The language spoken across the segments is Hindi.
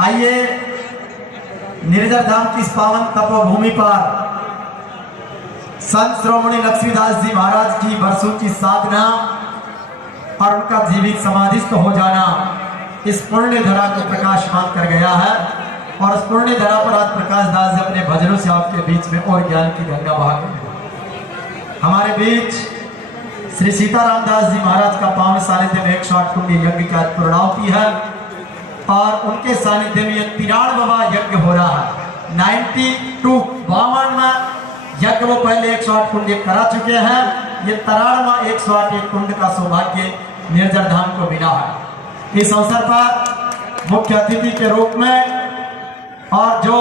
आइए निर्जर धाम की इस पावन तपोभूमि पर संत श्रोमणी लक्ष्मीदास जी महाराज की वर्षों की साधना और उनका जीवित समाधिस्थ हो जाना इस पुण्य धरा को प्रकाशमान कर गया है। और उस पुण्य धरा पर आज प्रकाश दास जी अपने भजनों से आपके बीच में और ज्ञान की गंगा बहा गए। हमारे बीच श्री सीताराम दास जी महाराज का पावन सानिध्य में 108 कुंडी यज्ञ की आज पूर्णाहुति है और उनके सानिध्य में 93वां यज्ञ हो रहा है। 52 में यज्ञ वो पहले 108 कुंड करा चुके हैं। ये 93वां 108 कुंड का सौभाग्य निर्जर धाम को मिला है। इस अवसर पर मुख्य अतिथि के रूप में और जो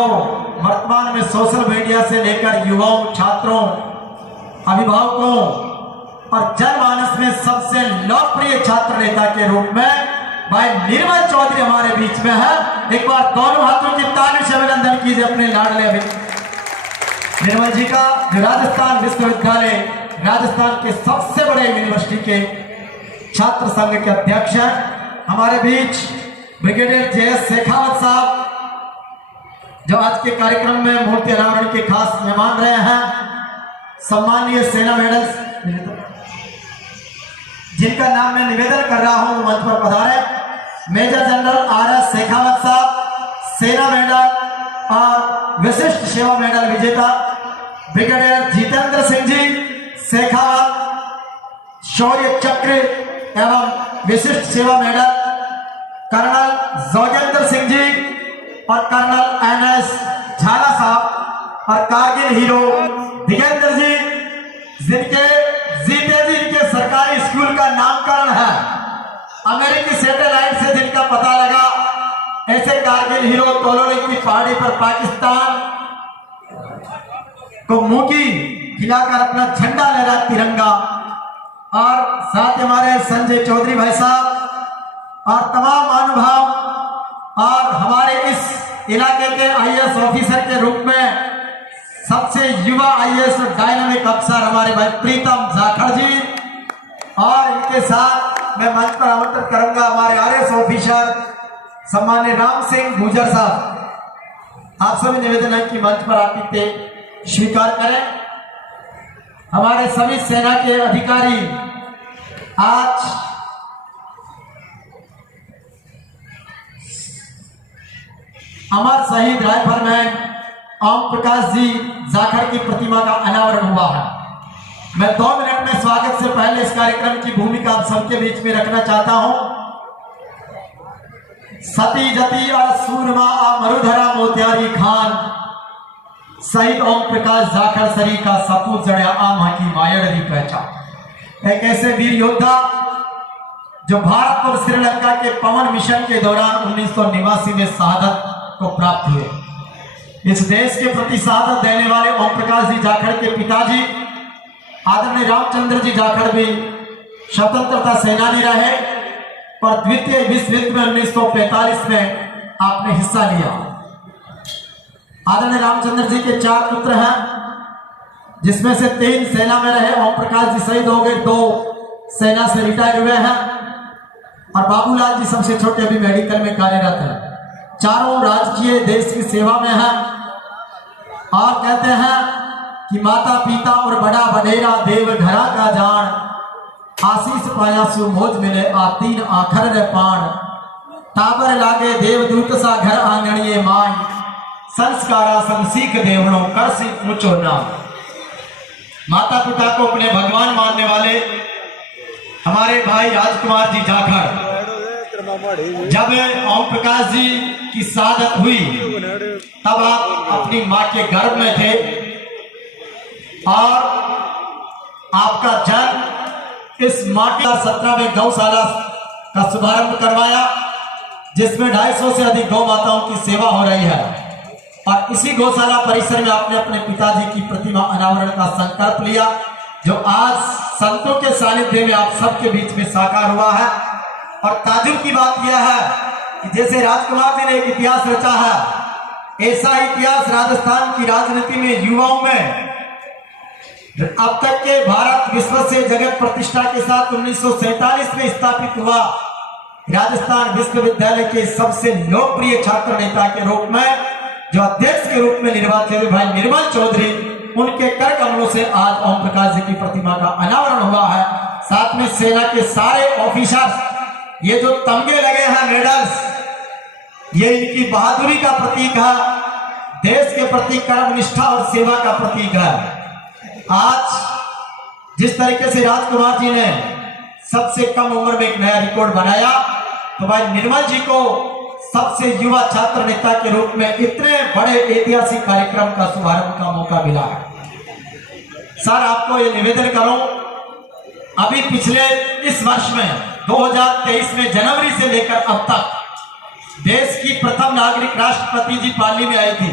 वर्तमान में सोशल मीडिया से लेकर युवाओं, छात्रों, अभिभावकों और जनमानस में सबसे लोकप्रिय छात्र नेता के रूप में भाई निर्मल चौधरी हमारे बीच में है। एक बार दोनों हाथों की ताली से अभिनंदन कीजिए अपने लाडले निर्मल जी का, जो राजस्थान विश्वविद्यालय राजस्थान के सबसे बड़े यूनिवर्सिटी के छात्र संघ के अध्यक्ष हैं। हमारे बीच ब्रिगेडियर JS शेखावत साहब, जो आज के कार्यक्रम में मूर्ति अनावरण के खास मेहमान रहे हैं। सम्मानीय सेना मेडल्स जिनका नाम मैं निवेदन कर रहा हूं मंच पर पधारे। मेजर जनरल RS शेखावत साहब, सेना मेडल और विशिष्ट सेवा मेडल विजेता। ब्रिगेडियर जितेंद्र सिंह जी शेखावत, शौर्य चक्र एवं विशिष्ट सेवा मेडल। कर्नल जोगेंद्र सिंह जी और कर्नल NS झाला साहब और कारगिल हीरो दिगेंद्र जी, जिनके जीते जी के सरकारी स्कूल का नामकरण है। अमेरिकी सैटेलाइट से जिनका पता लगा, ऐसे कारगिल हीरो तोलोलिंग की पहाड़ी पर पाकिस्तान को मुंह खिलाकर अपना झंडा लहरा तिरंगा। और साथ हमारे संजय चौधरी भाई साहब और तमाम महानुभाव और हमारे इस इलाके के IAS ऑफिसर के रूप में सबसे युवा IAS डायनामिक अफसर हमारे भाई प्रीतम जाखड़ जी, और इनके साथ मैं मंच पर आमंत्रित करूंगा हमारे RS ऑफिसर सम्मान्य राम सिंह गुजर साहब। आप सभी निवेदन है कि मंच पर आतिथ्य स्वीकार करें। हमारे सभी सेना के अधिकारी आज अमर शहीद राइफलमैन ओम प्रकाश जी जाखड़ की प्रतिमा का अनावरण हुआ है। मैं 2 मिनट में स्वागत से पहले इस कार्यक्रम की भूमिका आप सबके बीच में रखना चाहता हूं। सती जती और सूरमा मरुधरा मोतियारी खान, शहीद ओम प्रकाश जाखड़ सरी का सपूत जड़िया आम की मायड़ी पहचान। एक ऐसे वीर योद्धा जो भारत और श्रीलंका के पवन मिशन के दौरान 1989 में शहादत को प्राप्त हुए। इस देश के प्रति शहादत देने वाले ओम प्रकाश जी जाखड़ के पिताजी आदरणीय रामचंद्र जी जाखड़ भी स्वतंत्रता सेनानी रहे और द्वितीय विश्व युद्ध में 1945 में आपने हिस्सा लिया। आदरणीय रामचंद्र जी के 4 पुत्र हैं, जिसमें से 3 सेना में रहे। ओम प्रकाश जी शहीद हो गए, 2 सेना से रिटायर हुए हैं और बाबूलाल जी सबसे छोटे अभी मेडिकल में कार्यरत हैं। चारों राजकीय देश की सेवा में हैं और कहते हैं कि माता पिता और बड़ा बडेरा देव घरा का जान, आशीष पाया सु मौज मिले आ 3 आखर रे पान, टाबर लागे देवदूत सा घर आंगणिये माई, संस्कारा संसीक देवणों कर सी ऊंचो नाम। माता पिता को अपने भगवान मानने वाले हमारे भाई राजकुमार जी जाखड़, जब ओम प्रकाश जी की शहादत हुई तब आप अपनी मां के गर्भ में थे और आपका जन्म इस माटी 17 में गौशाला का शुभारंभ करवाया, जिसमें 250 से अधिक गौ माताओं की सेवा हो रही है। और इसी गौशाला परिसर में आपने अपने पिताजी की प्रतिमा अनावरण का संकल्प लिया, जो आज संतों के सानिध्य में आप सबके बीच में साकार हुआ है। और ताजुब की बात यह है कि जैसे राजकुमार जी ने एक इतिहास रचा है, ऐसा इतिहास राजस्थान की राजनीति में युवाओं में अब तक के भारत विश्व से जगत प्रतिष्ठा के साथ 1947 में स्थापित हुआ राजस्थान विश्वविद्यालय के सबसे लोकप्रिय छात्र नेता के रूप में जो अध्यक्ष के रूप में निर्वाचित हुए भाई निर्मल चौधरी, उनके कर कमलों से आज ओम प्रकाश जी की प्रतिमा का अनावरण हुआ है। साथ में सेना के सारे ऑफिसर्स, ये जो तमगे लगे हैं, मेडल्स, ये इनकी बहादुरी का प्रतीक है, देश के प्रति कर्मनिष्ठा और सेवा का प्रतीक है। आज जिस तरीके से राजकुमार जी ने सबसे कम उम्र में एक नया रिकॉर्ड बनाया, तो भाई निर्मल जी को सबसे युवा छात्र नेता के रूप में इतने बड़े ऐतिहासिक कार्यक्रम का शुभारंभ का मौका मिला है। सर, आपको ये निवेदन करूं, अभी पिछले इस वर्ष में 2023 में जनवरी से लेकर अब तक देश की प्रथम नागरिक राष्ट्रपति जी पाली में आई थी,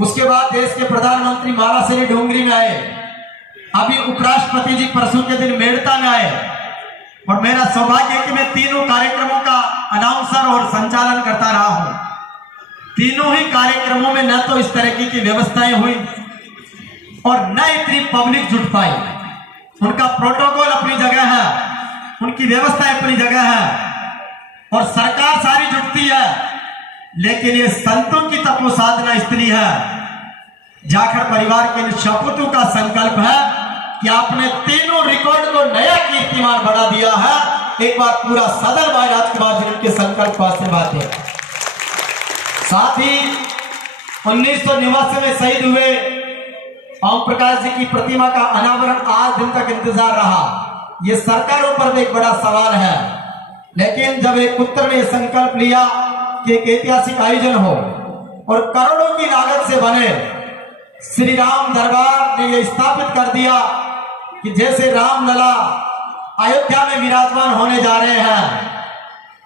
उसके बाद देश के प्रधानमंत्री मारासेनी डोंगरी में आए, अभी उपराष्ट्रपति जी परसों के दिन मेड़ता में आए, और मेरा सौभाग्य है कि मैं तीनों कार्यक्रमों का अनाउंसर और संचालन करता रहा हूं। तीनों ही कार्यक्रमों में न तो इस तरह की व्यवस्थाएं हुई और न इतनी पब्लिक जुट पाई। उनका प्रोटोकॉल अपनी जगह है, उनकी व्यवस्था अपनी जगह है, और सरकार सारी जुटती है, लेकिन ये संतों की तपो साधना इसलिए है। जाखड़ परिवार के शपूतों का संकल्प है कि आपने तीनों रिकॉर्ड को नया कीर्तिमान बढ़ा दिया है। एक बार पूरा सदन भाई राजकुमार जी के संकल्प को आशीर्वाद दिया। साथ ही 1989 में शहीद हुए ओम प्रकाश जी की प्रतिमा का अनावरण आज दिन तक इंतजार रहा। ये सरकारों पर भी एक बड़ा सवाल है, लेकिन जब एक पुत्र ने संकल्प लिया कि एक ऐतिहासिक आयोजन हो और करोड़ों की लागत से बने श्री राम दरबार ने यह स्थापित कर दिया कि जैसे रामलला अयोध्या में विराजमान होने जा रहे हैं,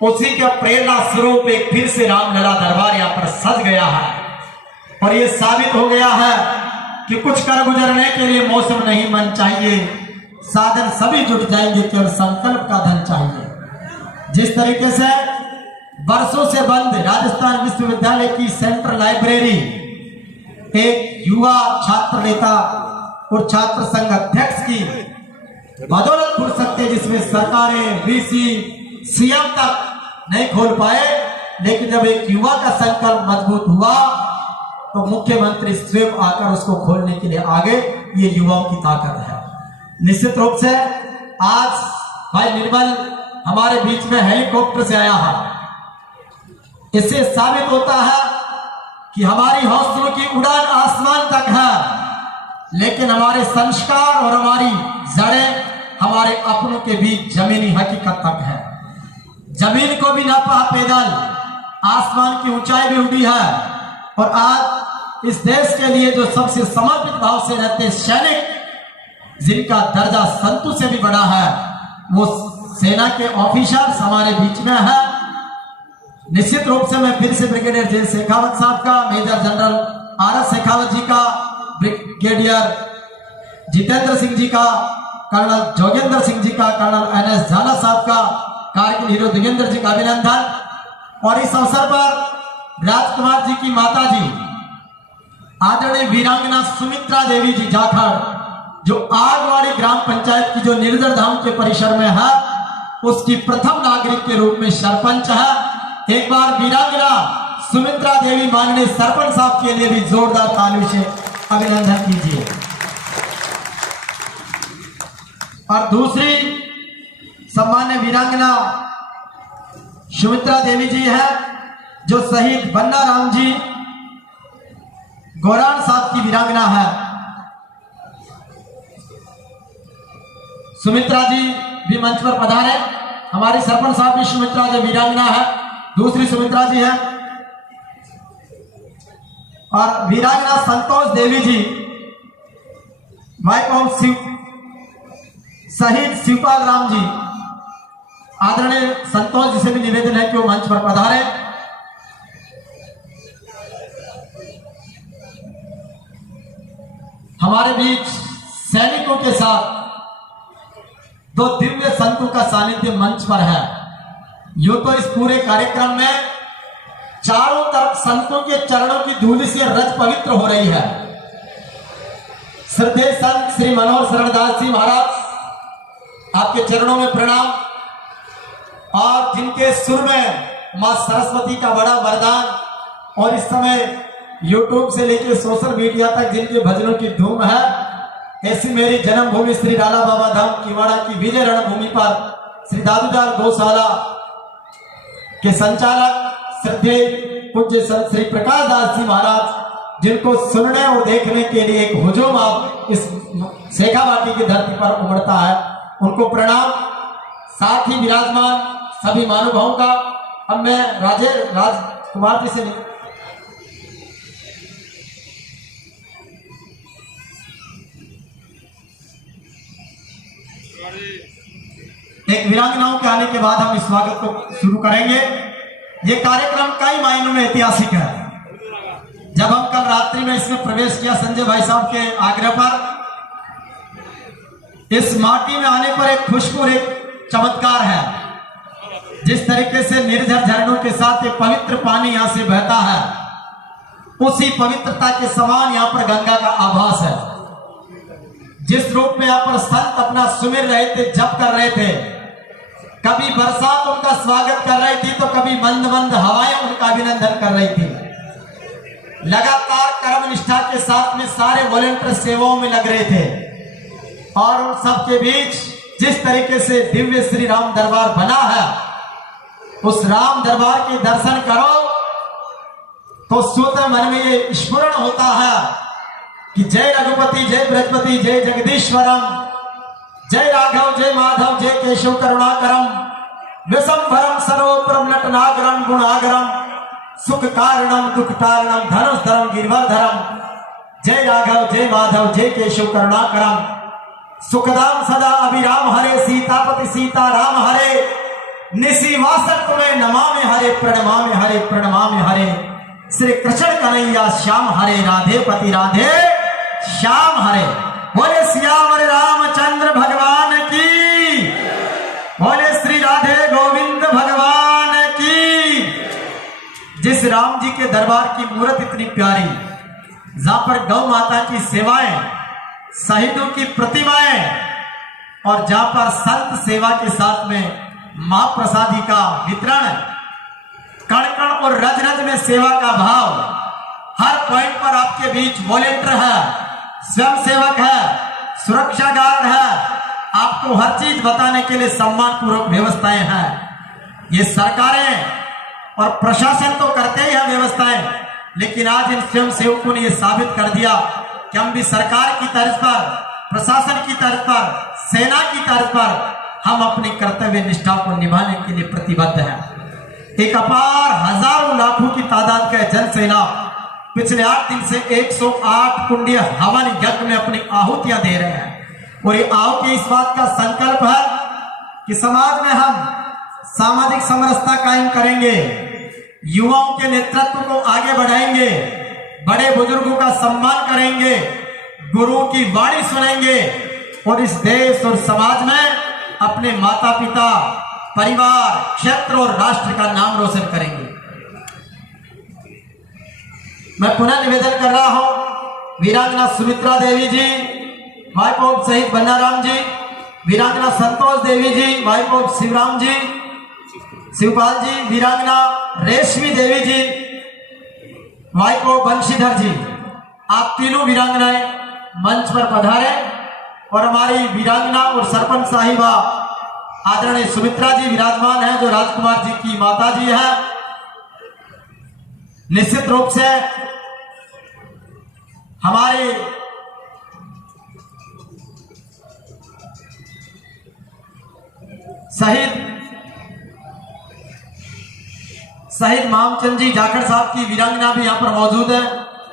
उसी के प्रेरणा स्वरूप एक फिर से रामलला दरबार यहाँ पर सज गया है। और ये साबित हो गया है कि कुछ कर गुजरने के लिए मौसम नहीं मन चाहिए, साधन सभी जुट जाएंगे, केवल संकल्प का धन चाहिए। जिस तरीके से वर्षों से बंद राजस्थान विश्वविद्यालय की सेंट्रल लाइब्रेरी एक युवा छात्र नेता और छात्र संघ अध्यक्ष की बदौलत खुल सकते, जिसमें सरकारें, वीसी, सीएम तक नहीं खोल पाए, लेकिन जब एक युवा का संकल्प मजबूत हुआ तो मुख्यमंत्री स्वयं आकर उसको खोलने के लिए आगे। ये युवाओं की ताकत है। निश्चित रूप से आज भाई निर्मल हमारे बीच में हेलीकॉप्टर से आया है। इससे साबित होता है कि हमारी हौसलों की उड़ान आसमान तक है, लेकिन हमारे संस्कार और हमारी जड़ें हमारे अपनों के बीच जमीनी हकीकत तक है। जमीन को भी नापा पैदल, आसमान की ऊंचाई भी उड़ी है। और आज इस देश के लिए जो सबसे समर्पित भाव से रहते सैनिक, जिनका दर्जा संतों से भी बड़ा है, वो सेना के ऑफिसर्स हमारे बीच में है। निश्चित रूप से मैं फिर से ब्रिगेडियर जे शेखावत साहब का, major general R S Shekhawat ji का, ब्रिगेडियर जितेंद्र सिंह जी का, कर्नल जोगेंद्र सिंह जी का, कर्नल एन एस झाला साहब का, कारगिल हीरो देवेंद्र जी का अभिनंदन। और इस अवसर पर राजकुमार जी की माता जी आदरणीय वीरांगना सुमित्रा देवी जी जाखड़, जो आगवाड़ी ग्राम पंचायत की जो निर्जर धाम के परिसर में है, उसकी प्रथम नागरिक के रूप में सरपंच है। एक बार वीरांगना सुमित्रा देवी माननीय सरपंच साहब के लिए भी जोरदार तालियों से अभिनंदन कीजिए। और दूसरी सम्मान्य वीरांगना सुमित्रा देवी जी है, जो शहीद बन्ना राम जी गौरान साहब की वीरांगना है। सुमित्रा जी भी मंच पर पधारे। हमारे सरपंच साहब भी सुमित्रा जी वीरांगना है, दूसरी सुमित्रा जी है। और वीरांगना संतोष देवी जी, भाई कौन शहीद शिवपाल राम जी, आदरणीय संतोष जी से भी निवेदन है कि वो मंच पर पधारे। हमारे बीच सैनिकों के साथ दो दिव्य संतों का सानिध्य मंच पर है। यूं तो इस पूरे कार्यक्रम में चारों तरफ संतों के चरणों की धूलि से रज पवित्र हो रही है। श्रद्धेय संत श्री मनोहर शरणदास जी महाराज, आपके चरणों में प्रणाम। और जिनके सुर में मां सरस्वती का बड़ा वरदान, और इस समय यूट्यूब से लेकर सोशल मीडिया तक जिनके भजनों की धूम है, ऐसी मेरी जन्मभूमि श्री राला बाबा धाम किवाड़ा की विजय रणभूमि पर श्री दादूदार गौशाला के संचालक श्रद्धेय पूज्य संत श्री प्रकाश दास जी महाराज, जिनको सुनने और देखने के लिए एक हुजूम आप इस शेखावाटी की धरती पर उमड़ता है, उनको प्रणाम। साथ ही विराजमान सभी महानुभावों का अब मैं राजकुमार जी से एक वीरांगनाओं के आने के बाद हम इस स्वागत को शुरू करेंगे। ये कार्यक्रम कई मायनों में ऐतिहासिक है। जब हम कल रात्रि में इसमें प्रवेश किया संजय भाई साहब के आग्रह पर, इस माटी में आने पर एक खुशबू, एक चमत्कार है। जिस तरीके से निर्झर झरनों के साथ एक पवित्र पानी यहां से बहता है, उसी पवित्रता के समान यहां पर गंगा का आभास है। जिस रूप में यहाँ पर संत अपना सुमिर रहे थे, जप कर रहे थे, कभी बरसात उनका स्वागत कर रही थी तो कभी मंद मंद हवाएं उनका अभिनंदन कर रही थी। लगातार कर्म निष्ठा के साथ में सारे वॉलंटियर सेवाओं में लग रहे थे, और उन सबके बीच जिस तरीके से दिव्य श्री राम दरबार बना है, उस राम दरबार के दर्शन करो तो स्वतः मन में ये स्मरण होता है कि जय रघुपति, जय बृहस्पति, जय जगदीश्वरम, जय राघव, जय माधव, जय केशव करुणाकरम, विशंभरम सर्वोपरम नटनागरम गुणागरम, सुख कारणम दुख कारणम धनुषधरम गिरिवरधरम, जय राघव, जय माधव, जय केशव करुणाकरम, सुखदाम सदा अभिराम हरे, सीतापति सीता राम हरे, निशिवासक में नमामि हरे, प्रणमामि हरे, प्रणमामि हरे, श्री कृष्ण कन्हैया श्याम हरे, राधे पति राधे श्याम हरे। बोले सियावर रामचंद्र भगवान की, बोले श्री राधे गोविंद भगवान की। जिस राम जी के दरबार की मूर्त इतनी प्यारी, जहां पर गौ माता की सेवाएं, शहीदों की प्रतिमाएं, और जहां पर संत सेवा के साथ में महाप्रसादी का वितरण, कण कण और रज रज में सेवा का भाव, हर पॉइंट पर आपके बीच वॉलेंटियर है, स्वयं सेवक है, सुरक्षा गार्ड है, आपको हर चीज बताने के लिए सम्मान पूर्वक व्यवस्थाएं हैं। ये सरकारें और प्रशासन तो करते ही है व्यवस्थाएं, लेकिन आज इन स्वयं सेवकों ने यह साबित कर दिया कि हम भी सरकार की तर्ज पर, प्रशासन की तर्ज पर, सेना की तर्ज पर हम अपनी कर्तव्य निष्ठा को निभाने के लिए प्रतिबद्ध हैं। एक अपार हजारों लाखों की तादाद का जन सेना पिछले 8 दिन से 108 कुंडीय हवन यज्ञ में अपनी आहुतियां दे रहे हैं, और ये आहुति इस बात का संकल्प है कि समाज में हम सामाजिक समरसता कायम करेंगे, युवाओं के नेतृत्व को आगे बढ़ाएंगे, बड़े बुजुर्गों का सम्मान करेंगे, गुरुओं की वाणी सुनेंगे, और इस देश और समाज में अपने माता पिता, परिवार, क्षेत्र और राष्ट्र का नाम रोशन करेंगे। मैं पुनः निवेदन कर रहा हूं, वीरांगना सुमित्रा देवी जी, वाइफ ऑफ शहीद बन्नाराम जी, वीरांगना संतोष देवी जी, वाइफ ऑफ शिवराम जी, शिवपाल जी, वीरांगना रेशमी देवी जी, वाइफ ऑफ बंशीधर जी, आप तीनों वीरांगनाएं मंच पर पधारे, और हमारी वीरांगना और सरपंच साहिबा आदरणीय सुमित्रा जी विराजमान है, जो राजकुमार जी की माता जी है। निश्चित रूप से हमारे शहीद मामचंद जी जाखड़ साहब की वीरांगना भी यहां पर मौजूद है।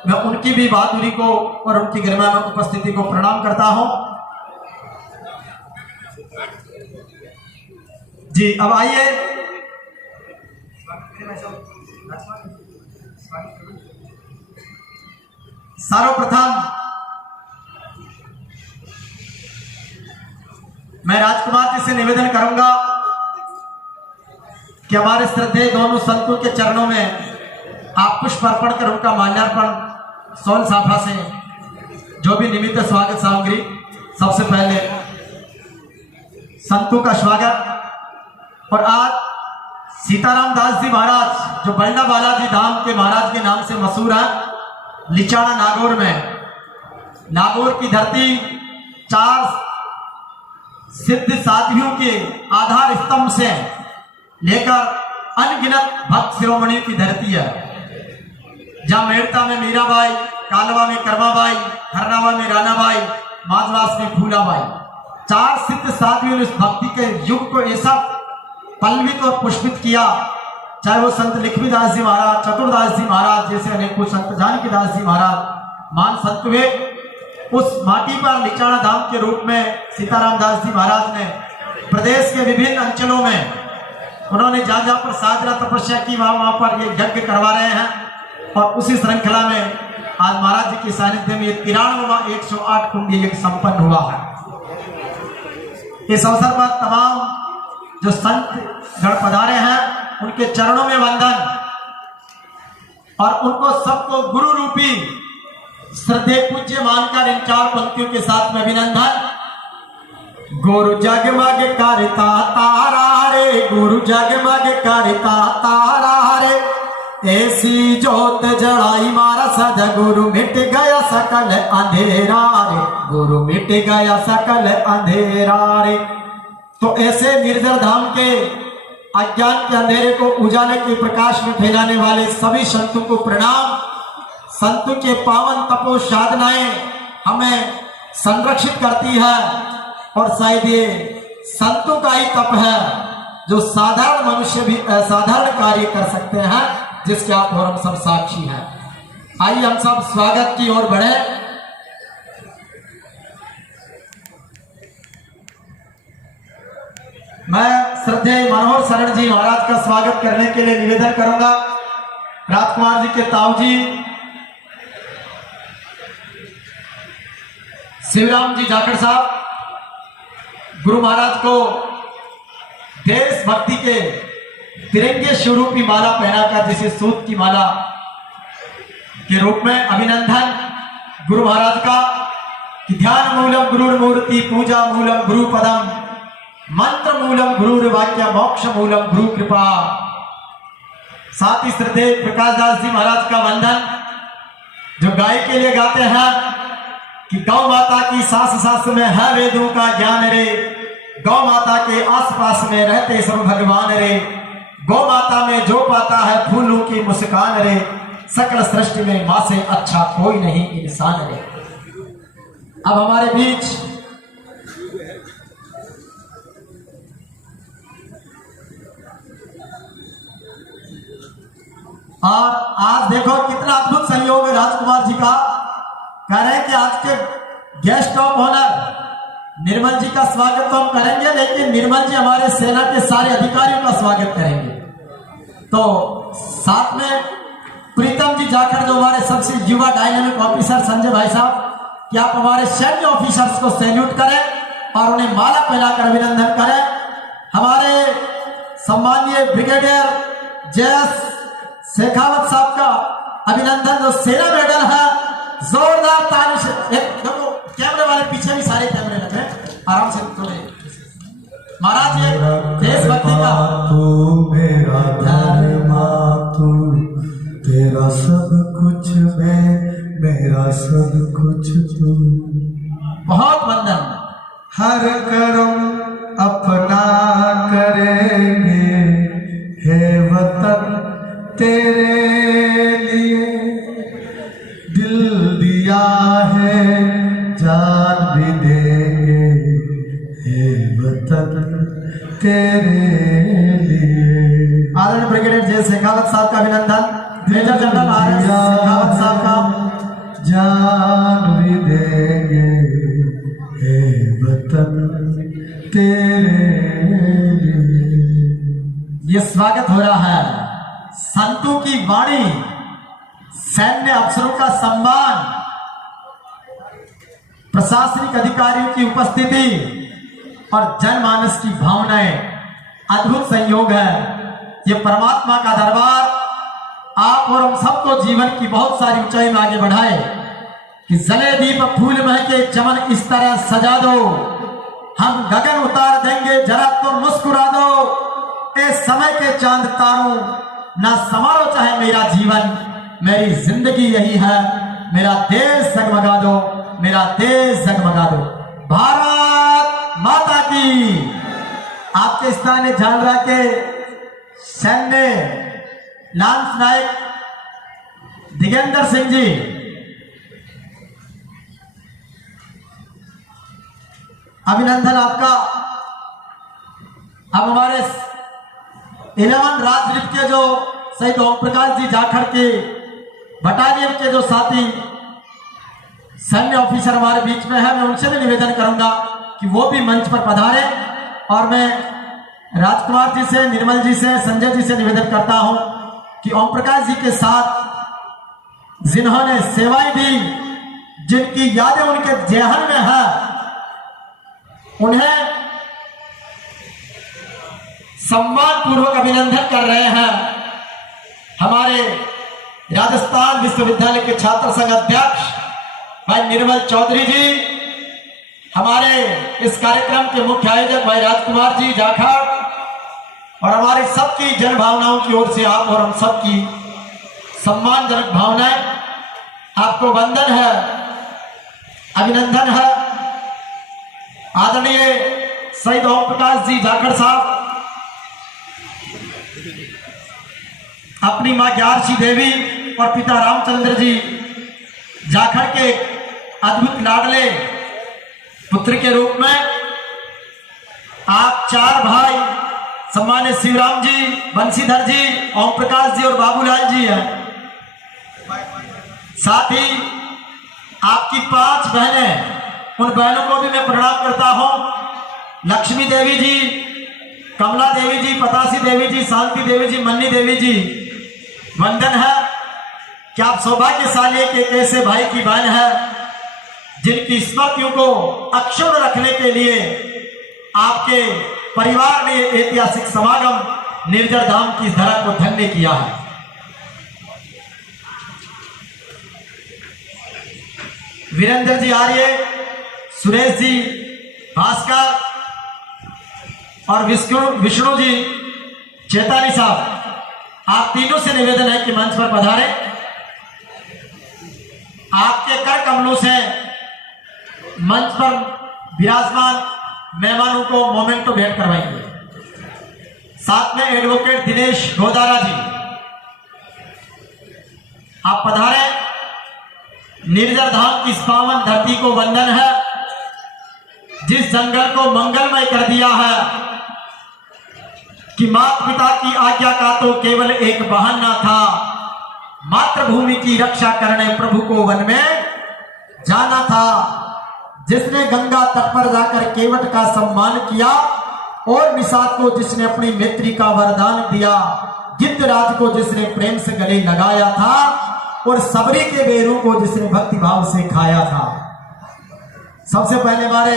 मैं उनकी भी बहादुरी को और उनकी गरिमा में उपस्थिति को प्रणाम करता हूं। जी अब आइए, सर्वप्रथम मैं राजकुमार जी से निवेदन करूंगा कि हमारे श्रद्धेय दोनों संतों के चरणों में आप पुष्प अर्पण कर उनका माल्यार्पण सोन साफा से जो भी निमित्त स्वागत सामग्री, सबसे पहले संतों का स्वागत। और आज सीताराम दास जी महाराज जो बल्डा बालाजी धाम के महाराज के नाम से मशहूर है, लिचाना नागौर में, नागौर की धरती 4 सिद्ध साध्वियों के आधार स्तंभ से लेकर अनगिनत भक्त शिरोमणि की धरती है, जहां मेड़ता में मीराबाई, कालवा में कर्माबाई, हरनावा में रानाबाई, माधवास में फूलाबाई, 4 सिद्ध साध्वियों ने इस भक्ति के युग को ऐसा पल्लवित और पुष्पित किया। चाहे वो संत लक्ष्मीदास जी महाराज, चतुरदास जी महाराज जैसे अनेकों संत, जानकीदास जी महाराज मान संत हुए। उस माटी पर लिचाना धाम के रूप में सीताराम दास जी महाराज ने प्रदेश के विभिन्न अंचलों में उन्होंने जहां जहां पर साधना तपस्या की, वहां पर ये यज्ञ करवा रहे हैं। और उसी श्रृंखला में आज महाराज जी के सानिध्य में 93वां 108 कुंडी यज्ञ संपन्न हुआ है। इस अवसर पर तमाम जो संत गण पधारे हैं उनके चरणों में वंदन और उनको सबको गुरु रूपी श्रद्धे पूज्य मानकर इन 4 पंक्तियों के साथ में अभिनंदन। गुरु जगमग करता तारा रे, गुरु जगमग करता तारा रे, ऐसी जोत जड़ाई मारा सदगुरु, मिट गया सकल अंधेरा रे, गुरु मिट गया सकल अंधेरा रे। तो ऐसे निर्जल धाम के अज्ञान के अंधेरे को उजाले के प्रकाश में फैलाने वाले सभी संतों को प्रणाम। संतों के पावन तपो साधनाएं हमें संरक्षित करती है और शायद ये संतों का ही तप है जो साधारण मनुष्य भी असाधारण कार्य कर सकते हैं, जिसके आप और हम सब साक्षी हैं। आइए हम सब स्वागत की ओर बढ़े। मैं श्रद्धेय मनोहर शरण जी महाराज का स्वागत करने के लिए निवेदन करूंगा। राजकुमार जी के ताऊ जी, शिवराम जी जाखड़ साहब, गुरु महाराज को देशभक्ति के तिरंगे स्वरूपी माला पहनाकर, जिसे सूत की माला के रूप में अभिनंदन गुरु महाराज का। कि ध्यान मूलम गुरुर मूर्ति, पूजा मूलम गुरु पदम, मंत्र मूलम गुरुर वाक्य, मोक्ष मूलम गुरु कृपा। साथ ही श्रद्धेय प्रकाश दास जी महाराज का वंदन, जो गाय के लिए गाते हैं कि गौ माता की सांस सांस में है वेदों का ज्ञान रे, गौ माता के आसपास में रहते सब भगवान रे, गौ माता में जो पाता है फूलों की मुस्कान रे, सकल सृष्टि में मां से अच्छा कोई नहीं इंसान रे। अब हमारे बीच और आज देखो कितना अद्भुत सहयोग है राजकुमार जी का। कह रहे हैं कि आज के गेस्ट ऑफ ऑनर निर्मल जी का स्वागत तो हम करेंगे, लेकिन निर्मल जी हमारे सेना के सारे अधिकारियों का स्वागत करेंगे। तो साथ में प्रीतम जी जाखड़, जो हमारे सबसे युवा डायनेमिक ऑफिसर संजय भाई साहब, कि आप हमारे सैन्य ऑफिसर्स को सैल्यूट करें और उन्हें माला पहनाकर अभिनंदन करें। हमारे सम्मानीय ब्रिगेडियर जयस शेखावत साहब का अभिनंदन, जो सेना मेडल है, जोरदार ताली से। देखो कैमरे वाले पीछे भी सारे कैमरे लगे, आराम से थोड़े। महाराज ये देशभक्ति का तू मेरा धर्म, तू तेरा सब कुछ मैं, मेरा सब कुछ तू। बहुत वंदन। हर कर्म अपना करेंगे हे वतन तेरे लिए, दिल दिया है जान भी देंगे हे वतन तेरे लिए। आदरणीय ब्रिगेडियर जय शेखावत साहब का अभिनंदन। Major general R S Shekhawat साहब का जान भी देंगे हे वतन तेरे लिए। ये स्वागत हो रहा है। संतों की वाणी, सैन्य अफसरों का सम्मान, प्रशासनिक अधिकारियों की उपस्थिति और जनमानस की भावनाएं, अद्भुत संयोग है। ये परमात्मा का दरबार आप और हम सबको जीवन की बहुत सारी ऊंचाई में आगे बढ़ाए। कि जले दीप फूल महके चमन इस तरह सजा दो, हम गगन उतार देंगे जरा तो मुस्कुरा दो, ए समय के चांद तारों ना समारो चाहे मेरा जीवन, मेरी जिंदगी यही है, मेरा देश जगमगा दो, मेरा देश जगमगा दो। भारत माता की। आपके स्थानीय झालरा के सैन्य लांस नायक दिगेंद्र सिंह जी, अभिनंदन आपका। अब हमारे 11 राजदीप के जो शहीद ओम प्रकाश जी जाखड़ के बटालियन के जो साथी सैन्य ऑफिसर हमारे बीच में है, मैं उनसे भी निवेदन करूंगा कि वो भी मंच पर पधारे। और मैं राजकुमार जी से, निर्मल जी से, संजय जी से निवेदन करता हूं कि ओम प्रकाश जी के साथ जिन्होंने सेवाएं दी, जिनकी यादें उनके जेहन में है, उन्हें सम्मान पूर्वक अभिनंदन कर रहे हैं हमारे राजस्थान विश्वविद्यालय के छात्र संघ अध्यक्ष भाई निर्मल चौधरी जी, हमारे इस कार्यक्रम के मुख्य आयोजक भाई राजकुमार जी जाखड़, और हमारे सबकी जन भावनाओं की ओर से आप और हम सबकी सम्मानजनक भावनाएं, आपको वंदन है, अभिनंदन है। आदरणीय शहीद ओम प्रकाश जी जाखड़ साहब अपनी मां ग्यारसी देवी और पिता रामचंद्र जी जाखड़ के अद्भुत लाडले पुत्र के रूप में आप 4 भाई सम्मानित शिवराम जी, बंशीधर जी, ओम प्रकाश जी और बाबूलाल जी हैं। साथ ही आपकी 5 बहनें, उन बहनों को भी मैं प्रणाम करता हूं। लक्ष्मी देवी जी, कमला देवी जी, पतासी देवी जी, शांति देवी जी, मन्नी देवी जी, वंदन है कि आप सौभाग्यशाली एक ऐसे भाई की बहन है जिनकी स्मृतियों को अक्षुण्ण रखने के लिए आपके परिवार ने ऐतिहासिक समागम निर्जर धाम की इस धरा को धन्य किया है। वीरेंद्र जी आर्य, सुरेश जी, भास्कर और विष्णु जी, चेतानी साहब, आप तीनों से निवेदन है कि मंच पर पधारे। आपके कर कमलों से मंच पर विराजमान मेहमानों को मोमेंटो भेंट करवाएंगे। साथ में एडवोकेट दिनेश गोदारा जी, आप पधारे। निर्जर धाम की इस पावन धरती को वंदन है, जिस जंगल को मंगलमय कर दिया है कि माता पिता की आज्ञा का तो केवल एक बहाना था, मातृभूमि की रक्षा करने प्रभु को वन में जाना था। जिसने गंगा तट पर जाकर केवट का सम्मान किया और निषाद को जिसने अपनी मैत्री का वरदान दिया, गिद्धराज को जिसने प्रेम से गले लगाया था और सबरी के बेरों को जिसने भक्ति भाव से खाया था। सबसे पहले हमारे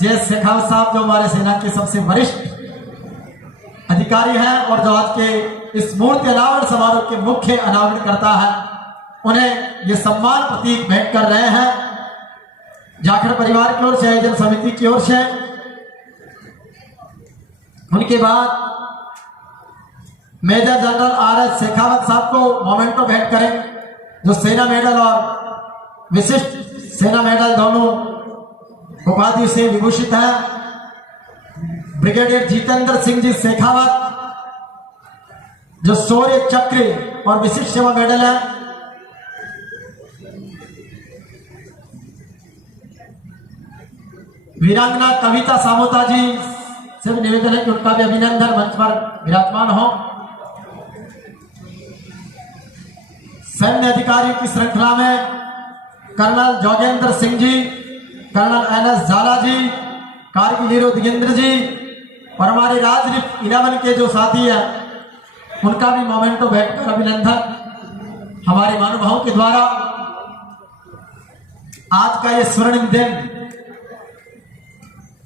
जय शेखावत साहब, जो हमारे सेना के सबसे वरिष्ठ अधिकारी हैं और जो आज के इस मूर्ति अनावरण समारोह के मुख्य अनावरण करता है, उन्हें ये सम्मान प्रतीक भेंट कर रहे हैं जाखड़ परिवार की ओर से, आयोजन समिति की ओर से। उनके बाद मेजर जनरल RS शेखावत साहब को मोमेंटो भेंट करें, जो सेना मेडल और विशिष्ट सेना मेडल दोनों उपाधि से विभूषित है। ब्रिगेडियर जितेंद्र सिंह जी शेखावत, जो शौर्य चक्र और विशिष्ट सेवा मेडल है। वीरांगना कविता सामोता जी से भी निवेदन है कि उनका भी अभिनंदन मंच पर विराजमान हो। सैन्य अधिकारियों की श्रृंखला में colonel Jogendra Singh ji, colonel NS झाला जी, कारगिल हीरो दिगेंद्र जी और हमारे राजदीप 11 के जो साथी हैं, उनका भी मोमेंटो भेंट कर अभिनंदन हमारे महानुभावों के द्वारा। आज का ये स्वर्णिम दिन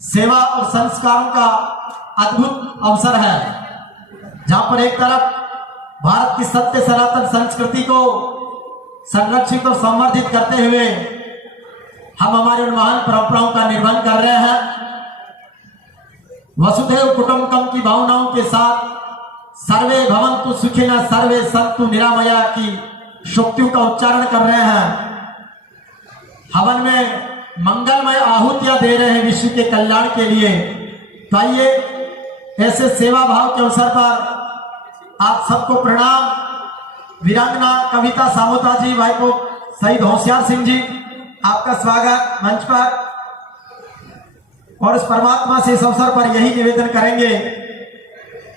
सेवा और संस्कारों का अद्भुत अवसर है, जहां पर एक तरफ भारत की सत्य सनातन संस्कृति को संरक्षित और संवर्धित करते हुए हम हमारी उन महान परंपराओं का निर्वहन कर रहे हैं। वसुधैव कुटुंबकम की भावनाओं के साथ सर्वे भवन्तु सुखिनः सर्वे सन्तु निरामया की शक्तियों का उच्चारण कर रहे हैं। हवन में मंगलमय आहुतियां दे रहे हैं विश्व के कल्याण के लिए। तो आइए ऐसे सेवा भाव के अवसर पर आप सबको प्रणाम। वीरांगना कविता सामोता जी, भाई को शहीद होशियार सिंह जी, आपका स्वागत मंच पर। और उस परमात्मा से इस अवसर पर यही निवेदन करेंगे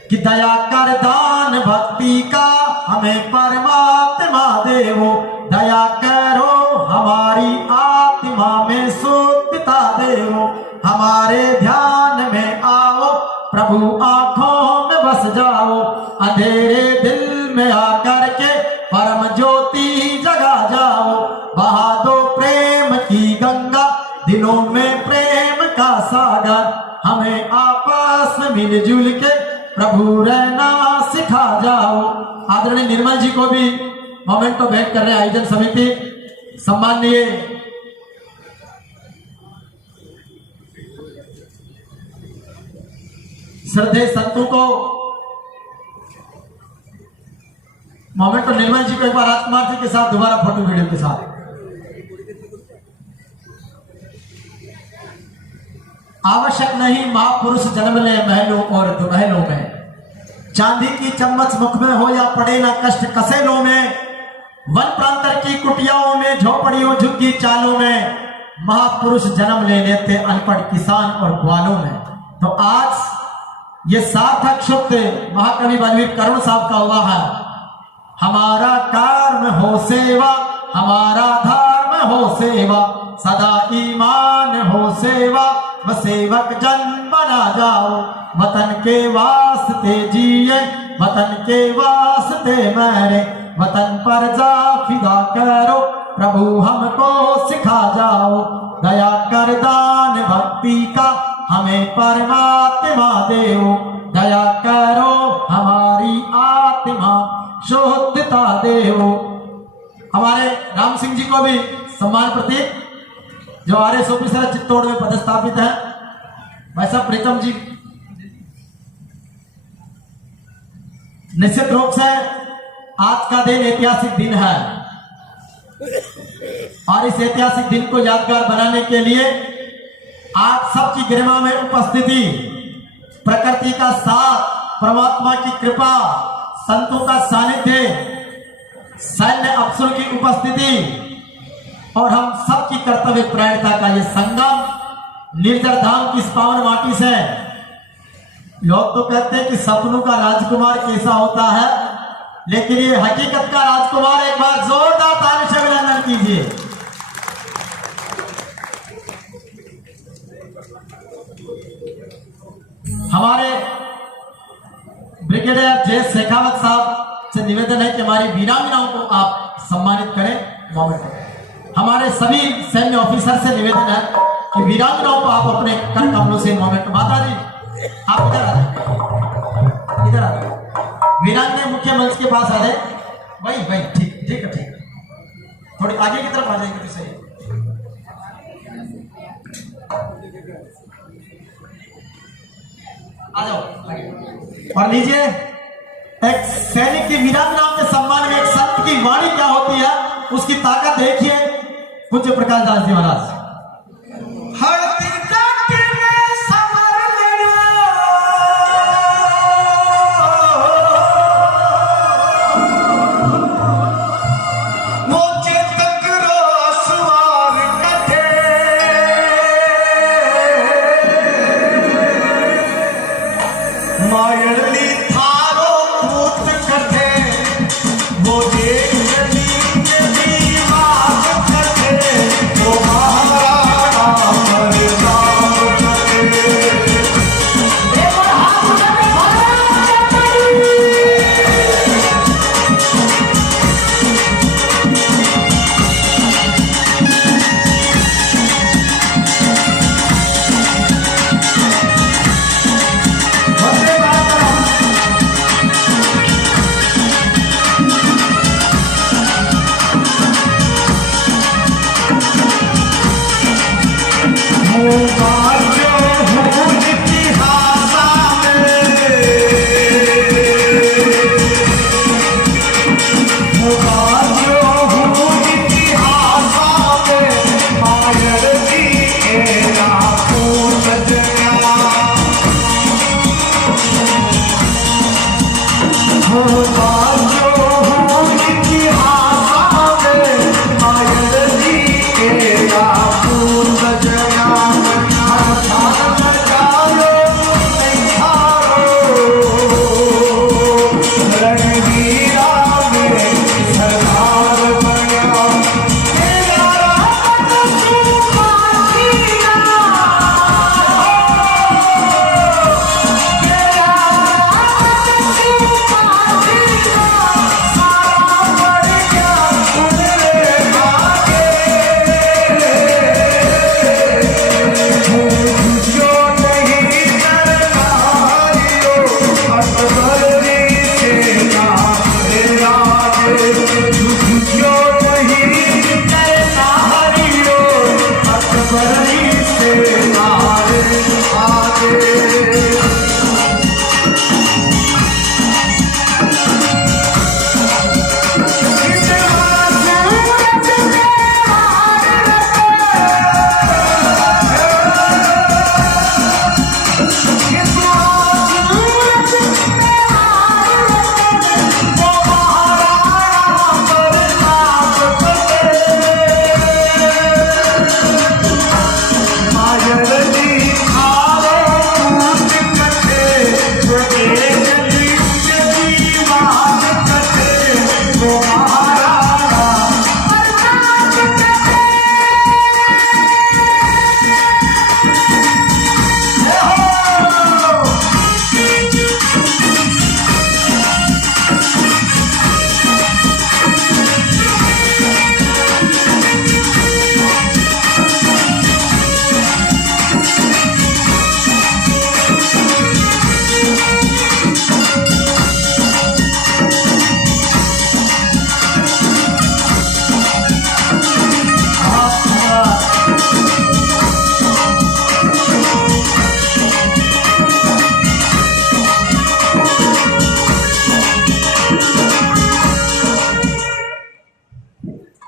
कि दया कर दान भक्ति का हमें परमात्मा देवो, दया करो हमारी आत्मा में शुद्धता देवो, हमारे ध्यान में आओ प्रभु आंखों में बस जाओ, अंधेरे दिल में आकर के परम ज्योति जगा जाओ, बहा दो प्रेम की गंगा दिलों में प्रेम का सागर, हमें आपस में मिलजुल के प्रभु रहना सिखा जाओ। आदरणीय निर्मल जी को भी मोमेंट तो भेंट कर रहे हैं आयोजन समिति, सम्माननीय श्रद्धेय संतों को मोमेंट तो निर्मल जी को एक बार राजकुमार जी के साथ दोबारा फोटो वीडियो के साथ। आवश्यक नहीं महापुरुष जन्म ले महलों और दुमहलों में, चांदी की चम्मच मुख में हो या पड़े ना कष्ट कसेलों में, वन प्रांतर की कुटियाओं में झोपड़ियों झुग्गी चालों में, महापुरुष जन्म ले लेते अनपढ़ किसान और ग्वालों में। तो आज ये सार्थक शब्द महाकवि बलवीर करुण साहब का हुआ है। हमारा कर्म हो सेवा, हमारा धर्म हो सेवा, सदा ईमान हो सेवा, व सेवक जन बना जाओ, वतन के वास्ते जिए, वतन के वास्ते मरे, वतन पर जा फिदा करो प्रभु हमको सिखा जाओ, दया कर दान भक्ति का हमें परमात्मा देओ, दया करो हमारी आत्मा शुद्धता देओ। हमारे राम सिंह जी को भी सम्मान प्रतीक जो RS ऑफिसर चित्तौड़ में पदस्थापित है, वैसा प्रीतम जी। निश्चित रूप से आज का दिन ऐतिहासिक दिन है और इस ऐतिहासिक दिन को यादगार बनाने के लिए आप सबकी गरिमा में उपस्थिति, प्रकृति का साथ, परमात्मा की कृपा, संतों का सानिध्य, सैन्य अफसरों की उपस्थिति और हम सबकी कर्तव्य प्रेरणा का ये संगम निर्जर धाम की इस पावन माटी से। लोग तो कहते हैं कि सपनों का राजकुमार कैसा होता है, लेकिन ये हकीकत का राजकुमार। एक बार जोरदार ताली से अभिनंदन कीजिए। हमारे ब्रिगेडियर जे शेखावत साहब से निवेदन है कि हमारी वीरांगनाओं को आप सम्मानित करें। मोमेंट हमारे सभी सैन्य ऑफिसर से निवेदन है कि वीरांगनाओं को आप अपने कर कमलों से मोमेंट। माता जी आप इधर आ जाए, इधर आ जाए, वीरांगना मुख्य मंच के पास आ जाए। वही वही ठीक ठीक है, ठीक है, थोड़ी आगे की तरफ आ जाएगी तो सही। आ जाओ और लीजिए एक सैनिक की वीरांगनाओं के सम्मान में एक संत की वाणी क्या होती है, उसकी ताकत देखिए। पूज्य प्रकाश दास जी महाराज। हर वो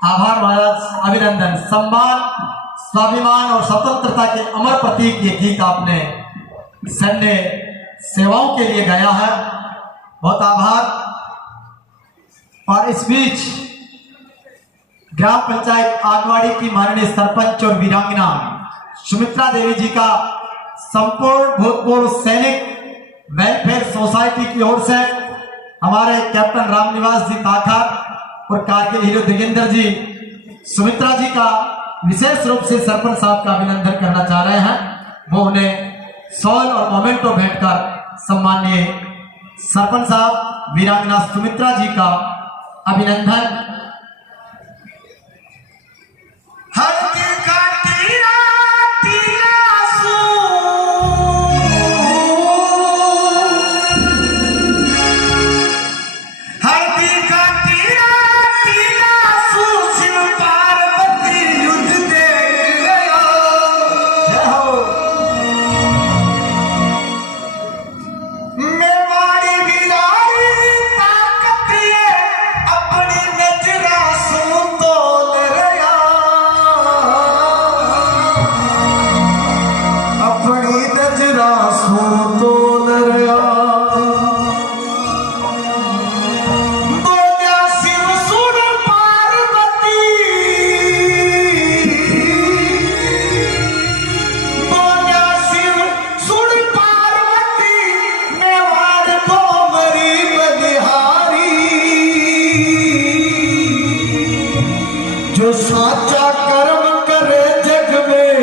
आभार महाराज, अभिनंदन। सम्मान, स्वाभिमान और स्वतंत्रता के अमर प्रतीक ये गीत आपने सैन्य सेवाओं के लिए गाया है, बहुत आभार। और इस बीच ग्राम पंचायत आगवाड़ी की माननीय सरपंच और वीरांगना सुमित्रा देवी जी का संपूर्ण भूतपूर्व सैनिक वेलफेयर सोसाइटी की ओर से हमारे कैप्टन रामनिवास जी ताखर और कारगिल हीरो दिगेंद्र जी सुमित्रा जी का विशेष रूप से सरपंच साहब का अभिनंदन करना चाह रहे हैं। वो उन्हें शॉल और मोमेंटो भेंटकर सम्मानीय सरपंच साहब वीरांगना सुमित्रा जी का अभिनंदन। हल्दी का तीरा तीरा सू, हल्दी का तीरा तीरा सू, शिव पार्वती युद्ध देख गया। जय हो। मेवाड़ी बिलाड़ी ताकत ये अपनी नजरा सू तोल रया, अपनी नजरा सू तोल रया। बोलिया शिव सुन पार्वती, बोलिया शिव सुन पार्वती, मेवाड़ को मरी बलिहारी। जो साचा कर्म करे जग में,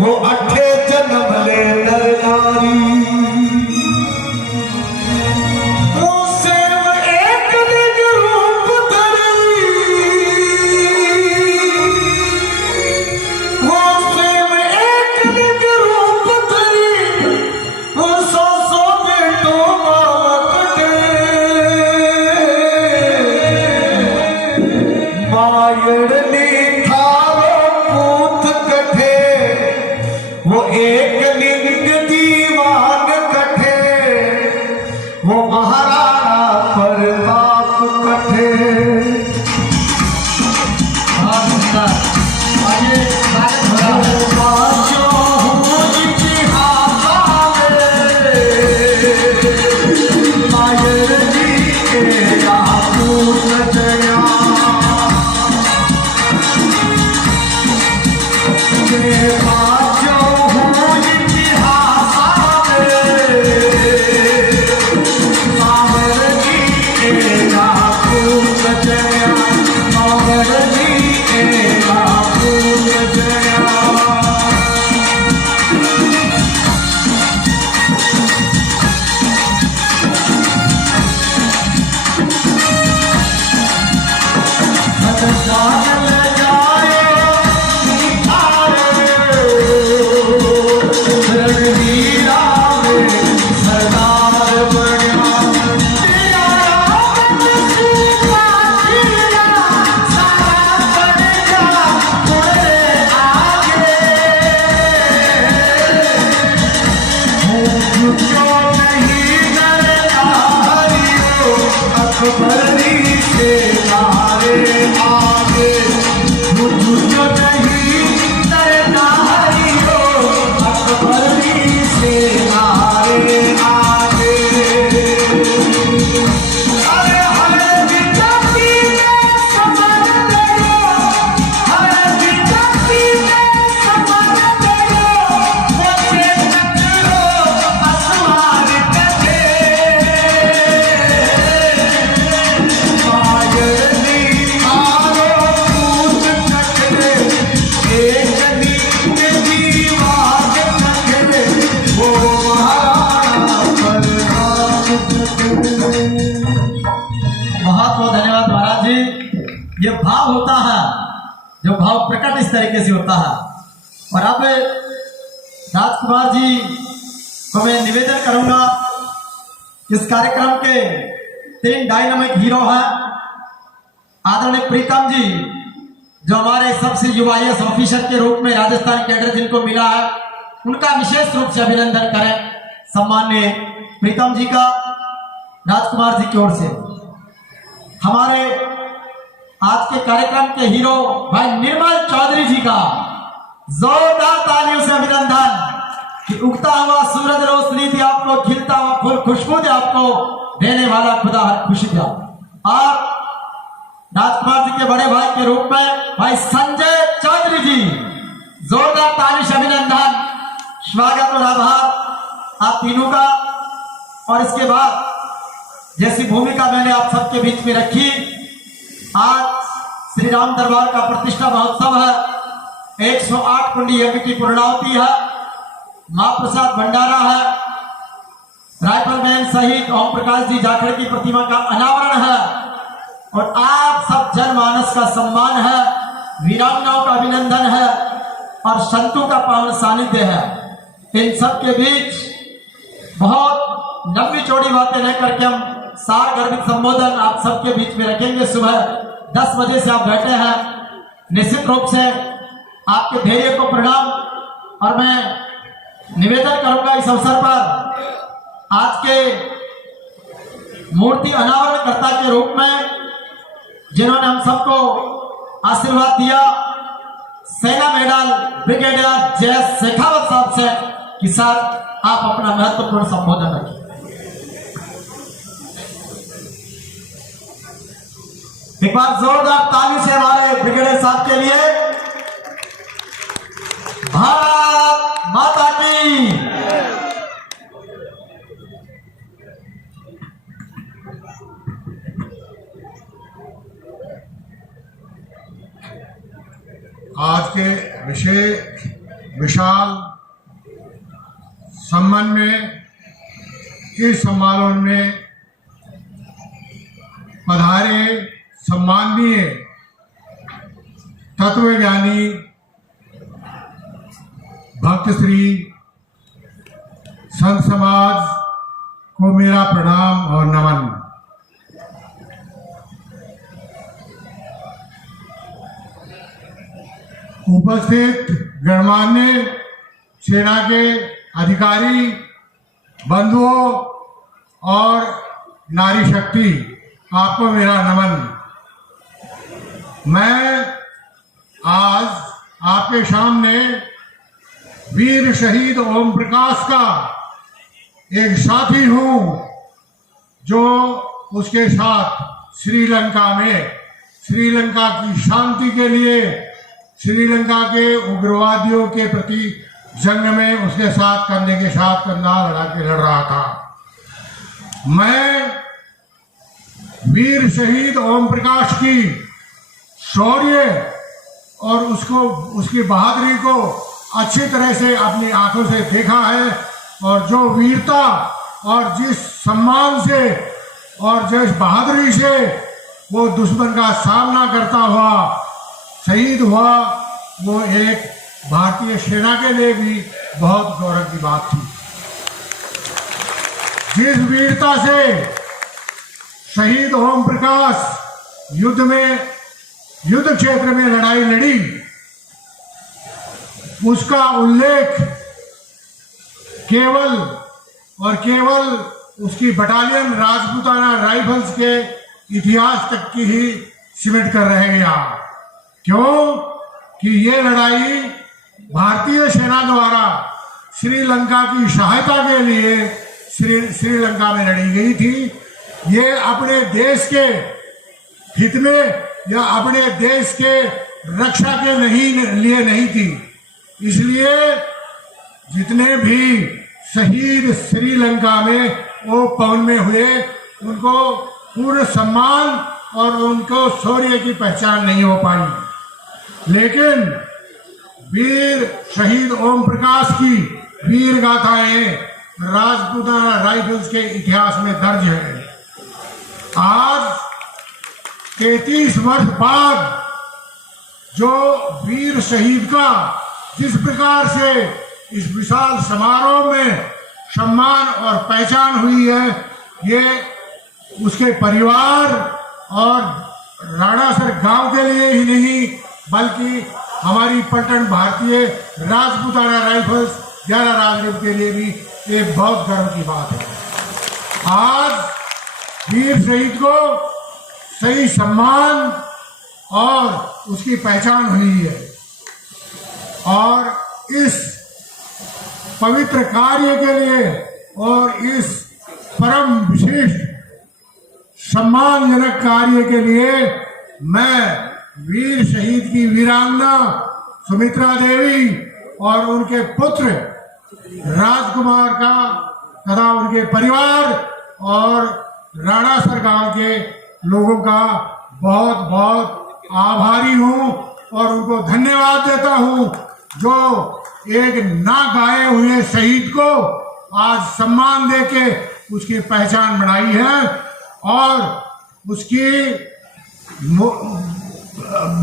वो अठे जन्म ले नर नारी। वो सेव एक निज रूप धरी, वो सेव एक निज रूप धरी, वो सौ सौ बेटों मामक मायड़नी थारो पूत कठे, वो एक लिंग दीवान कठे, वो महाराणा प्रताप कठे। बहुत सुंदर। आइए स्वागत हो रहा है। बाजो हूँ इतिहास में, मायड़नी के रापूत जया। बाजो हूँ इतिहास में, मायड़नी के रापूत जया, मायड़नी के रापूत जया। पागल जाए रणवीरा में सरदार बना। तेरा रावण सूखा खीरा, सारा बढ़ जा मुझे आगे। जो नहीं डरता हरियो, अकबरी से नारे आगे। जो नहीं डरता हरियो, अकबरी से नारे आगे। अरे हर विजाति में समर लड़ो, हर विजाति में समर लड़ो, मुझे टकरो आसमान कटे। मायड़नी थारो पूत कठे, एक नींद दीवान कठे, वो महाराणा प्रताप कठे। बहुत बहुत धन्यवाद महाराज जी। ये भाव होता है, जो भाव प्रकट इस तरीके से होता है। और अब राजकुमार जी को मैं निवेदन करूंगा, इस कार्यक्रम के 3 डायनामिक हीरो हैं। आदरणीय प्रीतम जी, जो हमारे सबसे युवा IAS ऑफिसर के रूप में राजस्थान कैडर जिनको मिला है, उनका विशेष रूप से अभिनंदन करें। सम्मान्य प्रीतम जी का राजकुमार जी की ओर से। हमारे आज के कार्यक्रम के हीरो भाई निर्मल चौधरी जी का जोरदार तालियों से अभिनंदन कि उगता हुआ सूरज रोशनी दे आपको, खिलता हुआ फूल खुशबू दे आपको, देने वाला खुदा हर खुशी दे। और राजकुमार जी के बड़े भाई के रूप में भाई संजय चौधरी जी, जोरदार ताली से अभिनंदन, स्वागत और आभार आप तीनों का। और इसके बाद जैसी भूमिका मैंने आप सबके बीच में रखी, आज श्री राम दरबार का प्रतिष्ठा महोत्सव है, 108 कुंडी यज्ञ की पूर्णाहुति है, मां प्रसाद भंडारा है, राइफलमैन शहीद ओम प्रकाश जी जाखड़ की प्रतिमा का अनावरण है और आप सब जनमानस का सम्मान है, वीरांगनाओं का अभिनंदन है और संतों का पावन सानिध्य है। इन सब के बीच बहुत लंबी चौड़ी बातें न करके हम सार गर्भित संबोधन आप सबके बीच में रखेंगे। सुबह 10 बजे से आप बैठे हैं, निश्चित रूप से आपके धैर्य को प्रणाम। और मैं निवेदन करूंगा इस अवसर पर आज के मूर्ति अनावरणकर्ता के रूप में जिन्होंने हम सबको आशीर्वाद दिया, सेना मेडल ब्रिगेडियर जय शेखावत साहब से कि सर आप अपना महत्वपूर्ण संबोधन रखिए। एक बार जोरदार ताली से हमारे ब्रिगेडियर साहब के लिए। भारत माता की। आज के विशाल सम्मान में, इस समारोह में पधारे सम्माननीय तत्वज्ञानी भक्त श्री संत समाज को मेरा प्रणाम और नमन। उपस्थित गणमान्य सेना के अधिकारी बंधुओं और नारी शक्ति, आपको मेरा नमन। मैं आज आपके सामने वीर शहीद ओम प्रकाश का एक साथी हूं, जो उसके साथ श्रीलंका में श्रीलंका की शांति के लिए, श्रीलंका के उग्रवादियों के प्रति जंग में उसके साथ कंधे के साथ कंधा लड़ रहा था। मैं वीर शहीद ओम प्रकाश की शौर्य और उसकी बहादुरी को अच्छी तरह से अपनी आंखों से देखा है, और जो वीरता और जिस सम्मान से और जिस बहादुरी से वो दुश्मन का सामना करता हुआ शहीद हुआ, वो एक भारतीय सेना के लिए भी बहुत गौरव की बात थी। जिस वीरता से शहीद ओम प्रकाश युद्ध क्षेत्र में लड़ाई लड़ी, उसका उल्लेख केवल और केवल उसकी बटालियन राजपूताना राइफल्स के इतिहास तक की ही सिमट कर रह गया। क्यों कि ये लड़ाई भारतीय सेना द्वारा श्रीलंका की सहायता के लिए श्रीलंका में लड़ी गई थी। ये अपने देश के हित में या अपने देश के रक्षा के लिए नहीं थी। इसलिए जितने भी शहीद श्रीलंका में ओपवन में हुए, उनको पूर्ण सम्मान और उनको शौर्य की पहचान नहीं हो पाई। लेकिन वीर शहीद ओम प्रकाश की वीर गाथाएं राजपूताना राइफल्स के इतिहास में दर्ज है। आज 33 वर्ष बाद जो वीर शहीद का जिस प्रकार से इस विशाल समारोह में सम्मान और पहचान हुई है, ये उसके परिवार और राणासर गांव के लिए ही नहीं, बल्कि हमारी पलटन भारतीय राजपूताना राइफल्स 11 राजगढ़ के लिए भी एक बहुत गर्व की बात है। आज वीर शहीद को सही सम्मान और उसकी पहचान हुई है। और इस पवित्र कार्य के लिए और इस परम विशिष्ट सम्मानजनक कार्य के लिए मैं वीर शहीद की वीरांगना सुमित्रा देवी और उनके पुत्र राजकुमार का तथा उनके परिवार और राणासर गांव के लोगों का बहुत बहुत आभारी हूं और उनको धन्यवाद देता हूं, जो एक ना गाए हुए शहीद को आज सम्मान देके उसकी पहचान बनाई है और उसकी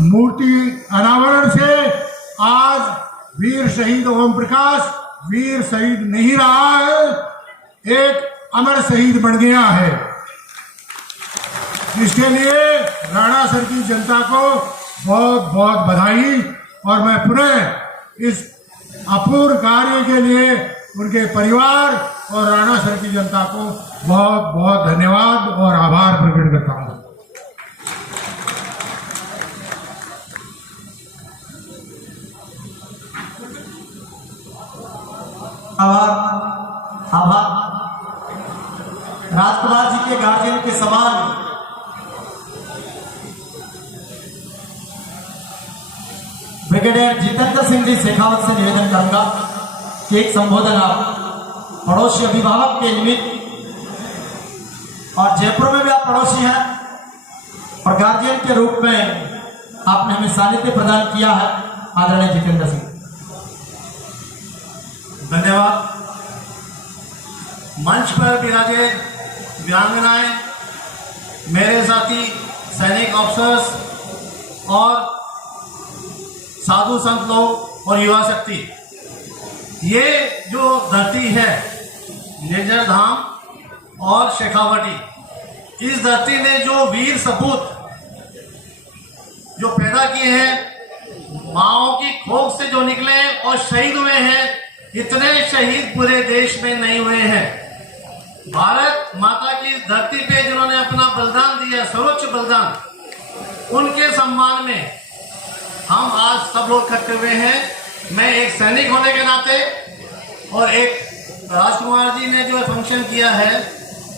मूर्ति अनावरण से आज वीर शहीद ओम प्रकाश वीर शहीद नहीं रहा है, एक अमर शहीद बन गया है। इसके लिए राणासर की जनता को बहुत बहुत बधाई और मैं पुनः इस अपूर्व कार्य के लिए उनके परिवार और राणासर की जनता को बहुत बहुत धन्यवाद और आभार प्रकट करता हूं। आभार राजकुमार जी के गार्जियन के समान ब्रिगेडियर जितेंद्र सिंह जी शेखावत से निवेदन करूंगा कि एक संबोधन आप पड़ोसी अभिभावक के निमित्त, और जयपुर में भी आप पड़ोसी हैं और गार्जियन के रूप में आपने हमें सानिध्य प्रदान किया है, आदरणीय जितेंद्र सिंह। धन्यवाद। मंच पर विराजे वीरांगनाएं, मेरे साथी सैनिक ऑफिसर्स और साधु संत लोग और युवा शक्ति, ये जो धरती है निर्जर धाम और शेखावटी, इस धरती ने जो वीर सपूत जो पैदा किए हैं, माओ की खोख से जो निकले और शहीद हुए हैं, इतने शहीद पूरे देश में नहीं हुए हैं। भारत माता की धरती पे जिन्होंने अपना बलिदान दिया, सर्वोच्च बलिदान, उनके सम्मान में हम आज सब लोग इकट्ठे हुए हैं। मैं एक सैनिक होने के नाते और एक राजकुमार जी ने जो फंक्शन किया है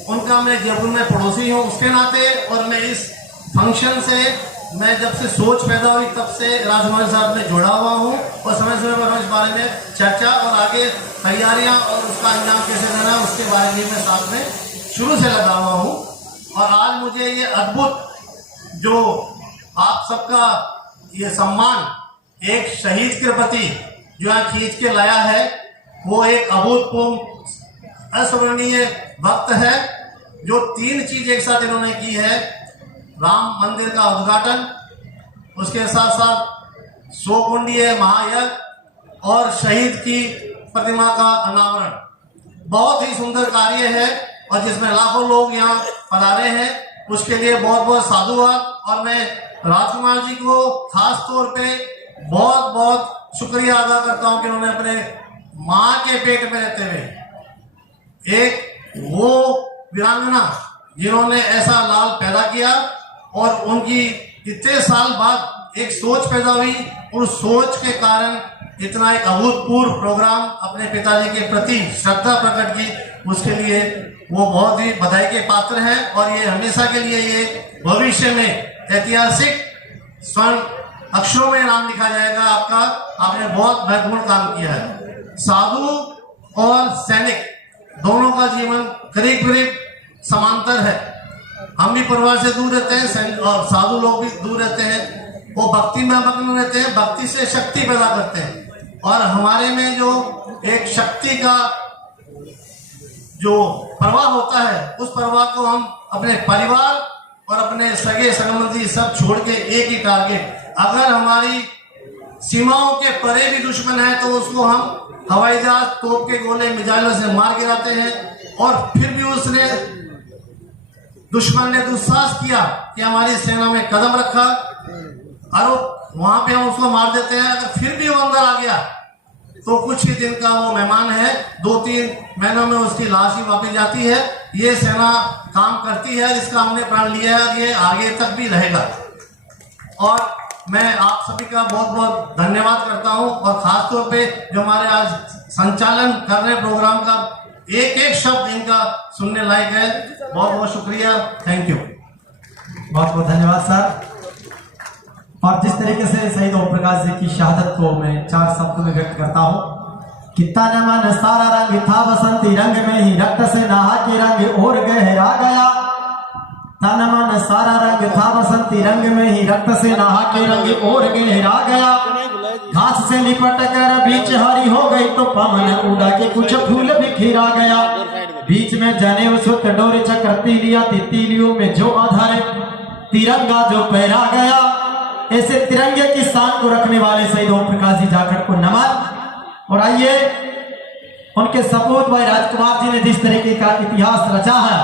उनका मैं जयपुर में पड़ोसी हूँ उसके नाते, और मैं इस फंक्शन से मैं जब से सोच पैदा हुई तब से राजकुमार साहब में जुड़ा हुआ हूँ और समय समय पर इस बारे में चर्चा और आगे तैयारियां और उसका अंजाम कैसे देना है उसके बारे में मैं साथ में शुरू से लगा हुआ हूँ। और आज मुझे ये अद्भुत जो आप सबका ये सम्मान एक शहीद के प्रति जो यहाँ खींच के लाया है, वो एक अभूतपूर्व अस्मरणीय वक्त है। जो 3 चीज एक साथ इन्होंने की है, राम मंदिर का उद्घाटन, उसके साथ साथ 100 कुंडीय महायज्ञ और शहीद की प्रतिमा का अनावरण। बहुत ही सुंदर कार्य है और जिसमें लाखों लोग यहाँ पधारे हैं, उसके लिए बहुत बहुत साधुवाद। और मैं राजकुमार जी को खास तौर पे बहुत बहुत शुक्रिया अदा करता हूँ कि उन्होंने अपने माँ के पेट में रहते हुए एक वो वीरांगना जिन्होंने ऐसा लाल पैदा किया और उनकी इतने साल बाद एक सोच पैदा हुई, उस सोच के कारण इतना एक अभूतपूर्व प्रोग्राम अपने पिताजी के प्रति श्रद्धा प्रकट की, उसके लिए वो बहुत ही बधाई के पात्र हैं। और ये हमेशा के लिए ये भविष्य में ऐतिहासिक स्वर्ण अक्षरों में नाम लिखा जाएगा आपका। आपने बहुत महत्वपूर्ण काम किया है। साधु और सैनिक दोनों का जीवन करीब करीब समांतर है। हम भी परिवार से दूर रहते हैं और साधु लोग भी दूर रहते हैं। वो भक्ति में मग्न रहते हैं, भक्ति से शक्ति पैदा करते हैं। और हमारे में जो एक शक्ति का जो प्रवाह होता है, उस प्रवाह को हम अपने परिवार और अपने सगे संबंधी सब छोड़ के एक ही टारगेट, अगर हमारी सीमाओं के परे भी दुश्मन है तो उसको हम हवाई जहाज, तोप के गोले, मिसाइलों से मार गिराते हैं। और फिर भी उसने दुश्मन ने दुस्साहस किया कि हमारी सेना में कदम रखा और वहां पे हम उसको मार देते हैं। अगर फिर भी वो अंदर आ गया तो कुछ ही दिन का वो मेहमान है, 2-3 महीनों में उसकी लाश ही वापस जाती है। ये सेना काम करती है, इसका हमने प्रण लिया है और ये आगे तक भी रहेगा। और मैं आप सभी का बहुत बहुत धन्यवाद करता हूं, और खास तौर पे जो हमारे आज संचालन कर रहे प्रोग्राम का एक एक शब्द इनका सुनने लायक है। बहुत बहुत शुक्रिया, थैंक यू। बहुत बहुत धन्यवाद सर। और जिस तरीके से शहीद ओम प्रकाश जी की शहादत को मैं 4 शब्दों में व्यक्त करता हूँ कि तन मन सारा रंग था बसंती, रंग में ही रक्त से नहा के रंग और गहरा गया। तन मन सारा रंग था बसंती, रंग में ही रक्त से नहा के रंग और गहरा गया। घास से लिपट कर बीच हरी हो गई तो पवन उड़ा के कुछ फूल बिखरा गया। बीच में जनेऊ सूत्र डोरी चक्र तीलिया, तीलियों में जो आधार तिरंगा जो पहरा गया। ऐसे तिरंगे की शान को रखने वाले शहीद ओम प्रकाश जी जाखड़ को नमन। और आइए उनके सपूत भाई राजकुमार जी ने जिस तरीके का इतिहास रचा है,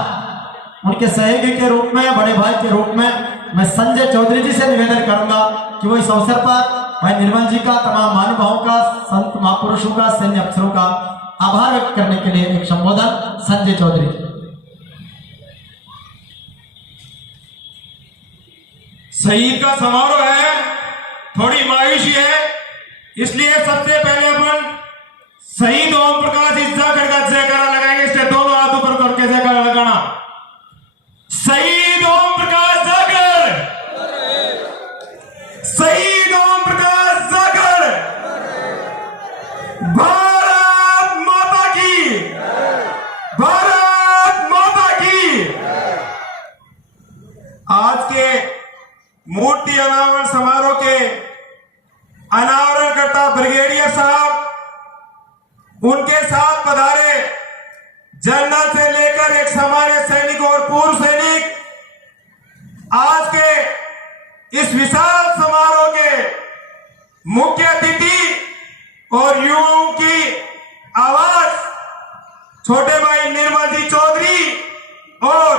उनके सहयोगी के रूप में, बड़े भाई के रूप में मैं संजय चौधरी जी से निवेदन करूंगा कि वो इस अवसर पर भाई निर्मल जी का, तमाम महानुभावों का, संत महापुरुषों का, सैन्य अफसरों का आभार व्यक्त करने के लिए एक संबोधन। संजय चौधरी। शहीद का समारोह है, थोड़ी मायूसी है, इसलिए सबसे पहले अपन शहीद ओम प्रकाश जी जाखड़ का जयकारा लगाएंगे। इसलिए दोनों हाथ ऊपर करके जयकारा लगाना। शहीद ओम प्रकाश जाखड़, शहीद ओम प्रकाश जाखड़, भारत माता की, भारत माता की। आज के मूर्ति अनावरण समारोह के अनावरणकर्ता ब्रिगेडियर साहब, उनके साथ पधारे जनरल से लेकर एक सामान्य सैनिक और पूर्व सैनिक, आज के इस विशाल समारोह के मुख्य अतिथि और युवाओं की आवाज छोटे भाई निर्मल जी चौधरी, और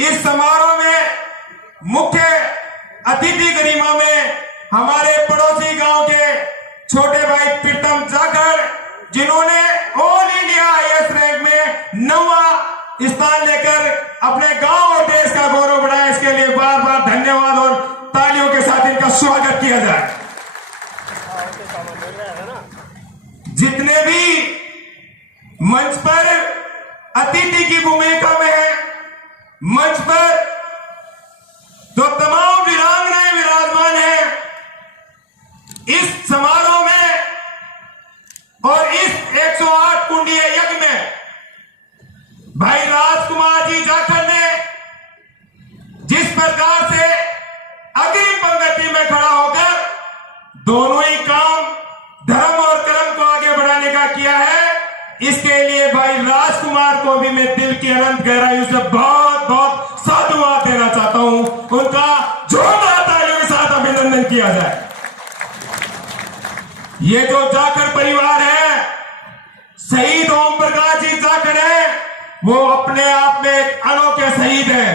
इस समारोह में मुख्य अतिथि गरिमा में हमारे पड़ोसी गांव के छोटे भाई प्रीतम जाखड़, जिन्होंने ऑल इंडिया आईएएस रैंक में 9वां स्थान लेकर अपने गांव और देश का गौरव बढ़ाया। इसके लिए बार बार धन्यवाद और तालियों के साथ इनका स्वागत किया जाए। जितने भी मंच पर अतिथि की भूमिका में है, मंच पर जो तमाम वीरांगनाएं विराजमान हैं इस समारोह में और इस 108 कुंडीय यज्ञ में, भाई राजकुमार जी जाखड़ ने जिस प्रकार से अग्रिम पंक्ति में खड़ा होकर दोनों ही काम, धर्म और कर्म को आगे बढ़ाने का किया है, इसके लिए भाई राजकुमार को भी मैं दिल की अनंत गहराइयों से बहुत बहुत साधुवाद देना चाहता हूं। उनका जोरदार तालियों के साथ अभिनंदन किया जाए। ये जो जाखड़ परिवार है, शहीद ओम प्रकाश जी जाखड़ है, वो अपने आप में एक अनोखे शहीद है।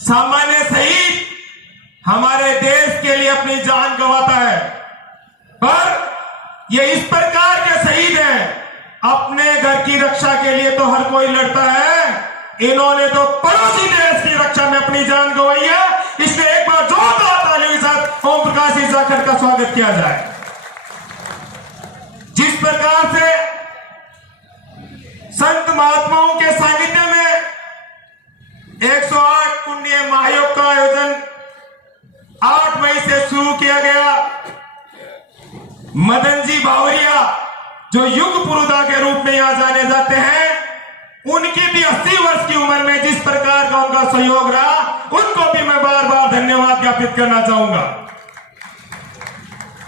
सामान्य शहीद हमारे देश के लिए अपनी जान गंवाता है, पर ये इस प्रकार के शहीद हैं, अपने घर की रक्षा के लिए तो हर कोई लड़ता है, इन्होंने तो पड़ोसी देश की रक्षा में अपनी जान गंवाई है। इसलिए एक बार जोरदार तालियों के साथ ओम प्रकाश जी जाखड़ का स्वागत किया जाए। जिस प्रकार से संत महात्माओं के सानिध्य में 108 कुंडीय महायोग का आयोजन 8 मई से शुरू किया गया। मदन जी बावरिया, जो युग पुरुधा के रूप में यहां जाने जाते हैं, उनकी भी 80 वर्ष की उम्र में जिस प्रकार का उनका सहयोग रहा, उनको भी मैं बार बार धन्यवाद ज्ञापित करना चाहूंगा।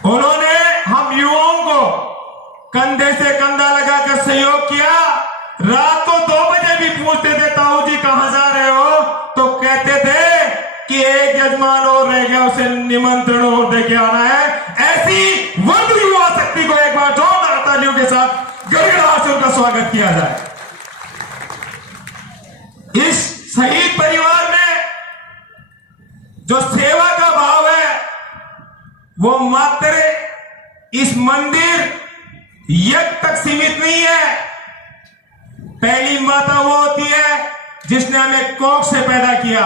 उन्होंने हम युवाओं को कंधे से कंधा लगाकर सहयोग किया। रात को 2 बजे भी पूछते थे, ताऊ जी कहां जा रहे हो, तो कहते थे कि एक यजमान और रह गया, उसे निमंत्रण और देके आना है। ऐसी वंद युवा शक्ति को एक बार जोरदार तालियों के साथ गड़गड़ाहट से उनका स्वागत किया जाए। इस शहीद परिवार में जो सेवा का भाव है, वो मात्र इस मंदिर यज्ञ तक सीमित नहीं है। पहली माता वो होती है जिसने हमें कोख से पैदा किया,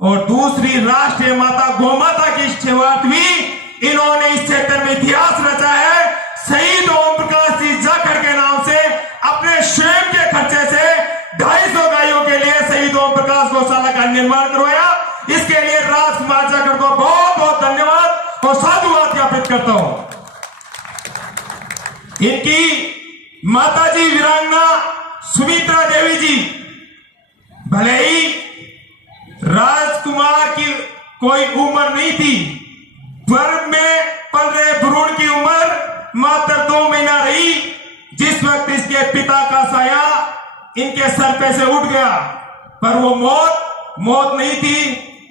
और दूसरी राष्ट्रीय माता गोमाता की सेवार्थ भी इन्होंने इस क्षेत्र में इतिहास रचा है। शहीद ओम प्रकाश जी जाखड़ के नाम से अपने स्वयं के खर्चे से 250 गायों के लिए शहीद ओम प्रकाश गौशाला का निर्माण करवाया। इसके लिए राजकुमार जाखड़ को बहुत बहुत धन्यवाद और साधुवाद ज्ञापित करता हूं। इनकी माताजी वीरांगना सुमित्रा देवी जी भले ही राजकुमार की कोई उम्र नहीं थी, गर्भ में पल रहे भ्रूण की उम्र मात्र 2 महीना रही, जिस वक्त इसके पिता का साया इनके सर पे से उठ गया। पर वो मौत नहीं थी,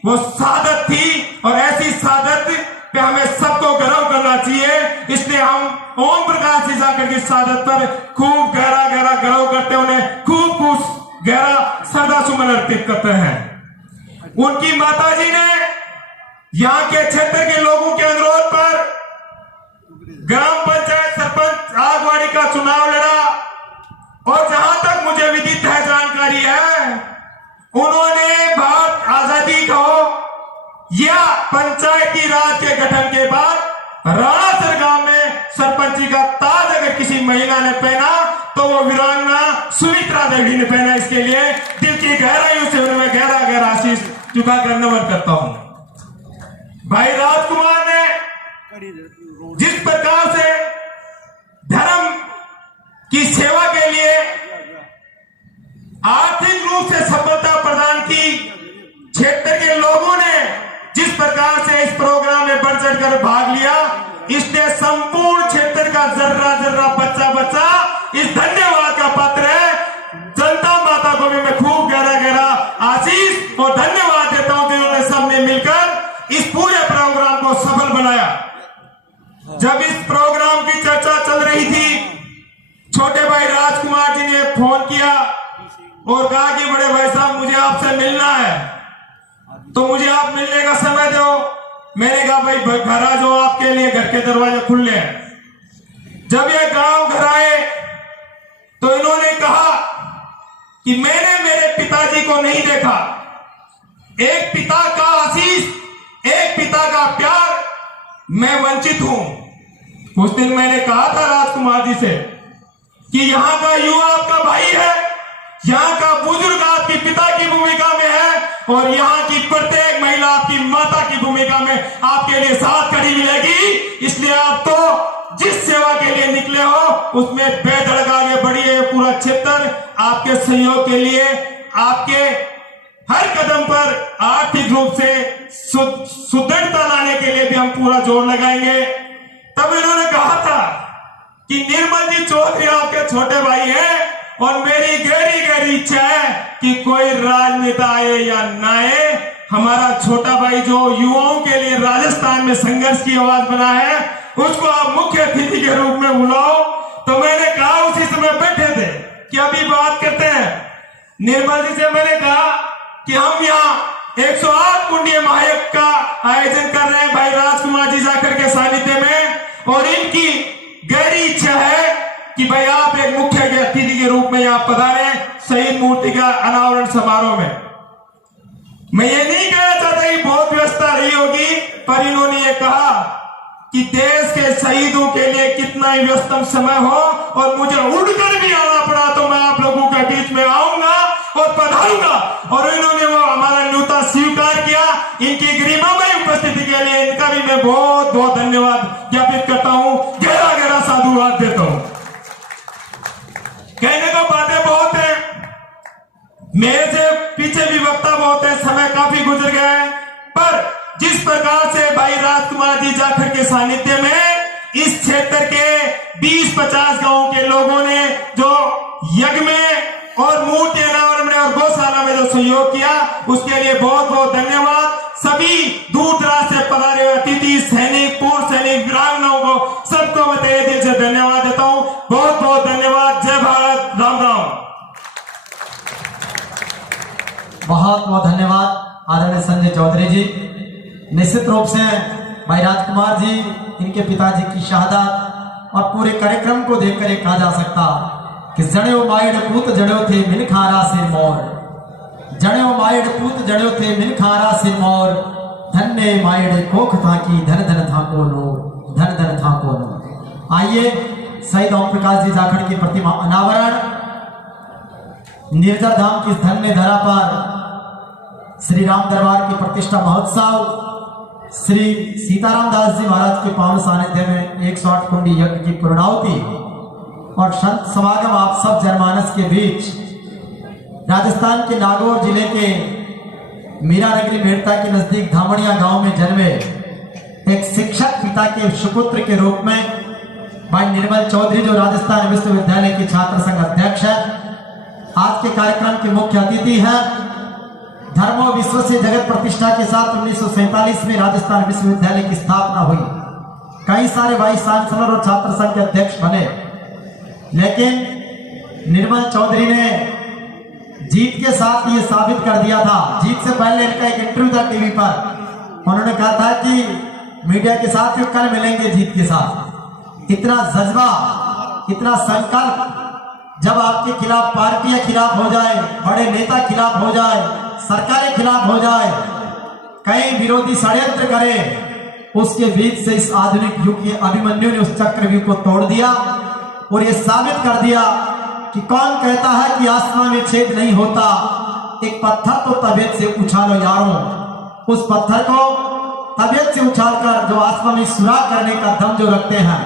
वो शहादत थी। और ऐसी शहादत पे हमें सबको गर्व करना चाहिए। इसलिए हम ओम प्रकाश जी जाखड़ की शहादत पर खूब गहरा गर्व करते हैं, उन्हें खूब गहरा श्रद्धा सुमन अर्पित करते हैं। उनकी माताजी ने यहाँ के क्षेत्र के लोगों के अनुरोध पर ग्राम पंचायत सरपंच आगवाड़ी का चुनाव लड़ा और जहां तक मुझे विदित है, जानकारी है, उन्होंने भारत आजादी को या पंचायती राज के गठन के बाद राणासर गांव में सरपंची का ताज अगर किसी महिला ने पहना तो वो वीरांगना सुमित्रा देवी ने पहना। इसके लिए दिल की गहराइयों से उन्हें गहरा आशीष चुकाकर नमन करता हूं। भाई राजकुमार ने जिस प्रकार से धर्म की सेवा के लिए आर्थिक रूप से सफलता प्रदान की, क्षेत्र के लोगों ने जिस प्रकार से इस प्रोग्राम में बढ़ चढ़कर भाग लिया, इसने संपूर्ण क्षेत्र का जर्रा बच्चा इस धन्यवाद का पात्र है। जनता माता को भी मैं खूब गहरा आशीष और धन्यवाद देता हूं, जिन्होंने सबने मिलकर इस पूरे प्रोग्राम को सफल बनाया। जब इस प्रोग्राम की चर्चा चल रही थी, छोटे भाई राजकुमार जी ने फोन किया और कहा कि बड़े भाई साहब मुझे आपसे मिलना है, तो मुझे आप मिलने का समय दो। मैंने कहा भाई घर आ जाओ, आपके लिए घर के दरवाजे खुले हैं। जब ये गांव घर आए तो इन्होंने कहा कि मैंने मेरे पिताजी को नहीं देखा, एक पिता का आशीष, एक पिता का प्यार मैं वंचित हूं। उस दिन मैंने कहा था राजकुमार जी से कि यहां का युवा आपका भाई है, यहाँ का बुजुर्ग आपकी पिता की भूमिका में है और यहाँ की प्रत्येक महिला आपकी माता की भूमिका में आपके लिए साथ खड़ी मिलेगी। इसलिए आप तो जिस सेवा के लिए निकले हो उसमें बेधड़क आगे बढ़िए। पूरा क्षेत्र आपके सहयोग के लिए, आपके हर कदम पर आर्थिक रूप से सुदृढ़ता लाने के लिए भी हम पूरा जोर लगाएंगे। तब इन्होंने कहा था कि निर्मल जी चौधरी आपके छोटे भाई हैं और मेरी गहरी इच्छा है कि कोई राजनेता आए या ना आए, हमारा छोटा भाई जो युवाओं के लिए राजस्थान में संघर्ष की आवाज बना है, उसको आप मुख्य अतिथि के रूप में बुलाओ। तो मैंने कहा, उसी समय बैठे थे कि अभी बात करते हैं। निर्मल जी से मैंने कहा कि हम यहाँ 108 कुंडीय महायज्ञ का आयोजन कर रहे हैं भाई राजकुमार जी जाखड़ के सानिध्य में, और इनकी गहरी इच्छा है कि भाई आप एक मुख्य अतिथि के रूप में यहाँ पधारे शहीद मूर्ति का अनावरण समारोह में। मैं ये नहीं कहना चाहता कि बहुत व्यवस्था रही होगी, पर इन्होंने ये कहा कि देश के शहीदों के लिए कितना ही व्यस्तम समय हो और मुझे उड़कर भी आना पड़ा तो मैं आप लोगों के बीच में आऊंगा और पधारूंगा। और इन्होंने वो हमारा न्योता स्वीकार किया। इनकी गरिमामय उपस्थिति के लिए इनका भी मैं बहुत बहुत धन्यवाद ज्ञापित करता हूं, गहरा साधुवाद देता हूं। कहने को बातें बहुत है, मेरे से पीछे भी वक्ता बहुत है, समय काफी गुजर गया है, पर जिस प्रकार से भाई राजकुमार जी जाखड़ के सानिध्य में इस क्षेत्र के 20-50 गांवों के लोगों ने जो यज्ञ में और मूर्ति अनावरण में और गौशाला में जो सहयोग किया, उसके लिए बहुत बहुत धन्यवाद। सभी दूर दराज से पधारे हुए अतिथि, सैनिक, पूर्व सैनिक, वीरांगनाओं को सबको मैं तहे दिल से धन्यवाद देता हूं। बहुत बहुत धन्यवाद। जय भारत, राम राम। बहुत बहुत धन्यवाद आदरणीय संजय चौधरी जी। निश्चित रूप से भाई राजकुमार जी, इनके पिताजी की शहादत और पूरे कार्यक्रम को देखकर कहा जा सकता कि जड़ो माइड पूत जड़ो थे मिन खारा से मोर। जड़ो मायड़ पूत जड़ो थे मिन खारा सिरमौर धन्य मायड़ कोख था की धन धन था कोनो धन धन था कोनो। आइए शहीद ओम प्रकाश जी जाखड़ की प्रतिमा अनावरण निर्जर धाम की धन्य धरा पर श्री राम दरबार की प्रतिष्ठा महोत्सव श्री सीताराम दास जी महाराज के पावन सानिध्य में 108 कुंडी यज्ञ की पूर्णाहुति और संत समागम आप सब जनमानस के बीच राजस्थान के नागौर जिले के मीरा नगरी मेड़ता के नजदीक धामड़िया गांव में जन्मे एक शिक्षक पिता के सुपुत्र के रूप में भाई निर्मल चौधरी जो राजस्थान विश्वविद्यालय के छात्र संघ अध्यक्ष है, आज के कार्यक्रम के मुख्य अतिथि हैं। धर्मो विश्व से जगत प्रतिष्ठा के साथ 1947 में राजस्थान विश्वविद्यालय की स्थापना हुई। कई सारे वाइस चांसलर और छात्र संघ के अध्यक्ष बने, लेकिन निर्मल चौधरी ने जीत के साथ ये साबित कर दिया था। जीत से पहले इनका एक इंटरव्यू था टीवी पर, उन्होंने कहा था कि मीडिया के साथ कल मिलेंगे जीत के साथ। इतना जज्बा, इतना संकल्प, जब आपके खिलाफ पार्टियां खिलाफ हो जाए, बड़े नेता खिलाफ हो जाए, सरकारें खिलाफ हो जाए, कई विरोधी षड्यंत्र करे, उसके बीच से इस आधुनिक युग के अभिमन्यु ने उस चक्रव्यूह को तोड़ दिया और ये साबित कर दिया कि कौन कहता है कि आसमान में छेद नहीं होता, एक पत्थर तो तबीयत से उछालो यारों, उस पत्थर को तबीयत से उछालकर जो आसमान में सुराख करने का दम जो रखते हैं।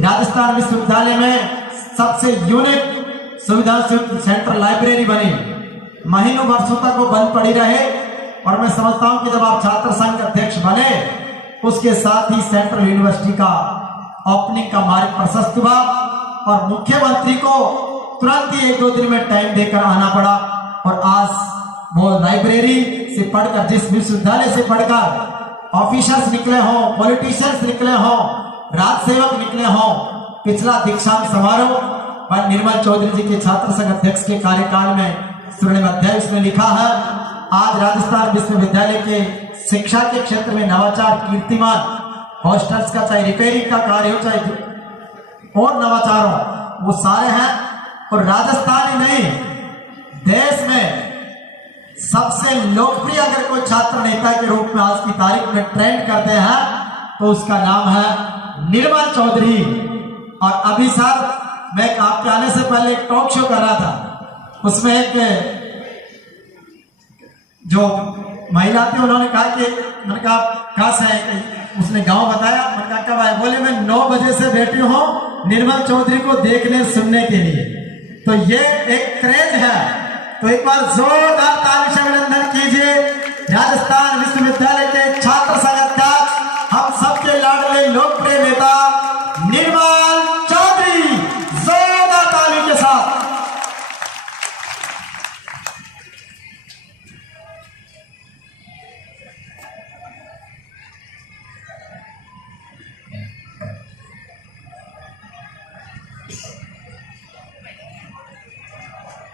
राजस्थान विश्वविद्यालय में सबसे यूनिक सुविधा सेंट्रल लाइब्रेरी बनी, महीनों वर्षों तक वो बंद पड़ी रहे, और मैं समझता हूं कि जब आप छात्र संघ अध्यक्ष बने उसके साथ ही सेंट्रल यूनिवर्सिटी का ओपनिंग का मार्ग प्रशस्त हुआ और मुख्यमंत्री को तुरंत ही 1-2 दिन में टाइम देकर आना पड़ा। और आज वो लाइब्रेरी से पढ़कर, जिस विश्वविद्यालय से पढ़कर ऑफिसर्स निकले हों, पॉलिटिशियंस निकले हों, राजसेवक निकले हों, पिछला दीक्षांत समारोह पर निर्मल चौधरी जी के छात्र संघ अध्यक्ष के कार्यकाल में स्वर्णिम अध्याय उसने लिखा है। आज राजस्थान विश्वविद्यालय के शिक्षा के क्षेत्र में नवाचार कीर्तिमान, हॉस्टल्स का चाहे रिपेयरिंग का कार्य हो, चाहे और नवाचारों, वो सारे हैं। और राजस्थान ही नहीं, देश में सबसे लोकप्रिय अगर कोई छात्र नेता के रूप में आज की तारीख में ट्रेंड करते हैं तो उसका नाम है निर्मल चौधरी। और अभी सर, मैं आपके आने से पहले एक टॉक शो कर रहा था, उसमें एक जो महिला थी उन्होंने कहा कि, मैंने कहा कहाँ से है, उसने गांव बताया, मैंने कहा कब आए, बोले मैं 9 बजे से बैठी हूँ निर्मल चौधरी को देखने सुनने के लिए। तो ये एक क्रेज है, तो एक बार जोरदार ताली से अभिनंदन कीजिए राजस्थान विश्वविद्यालय के छात्र संघ अध्यक्ष, हम सबके लाडले लोकप्रिय नेता निर्मल चौधरी, जोरदार ताली के साथ।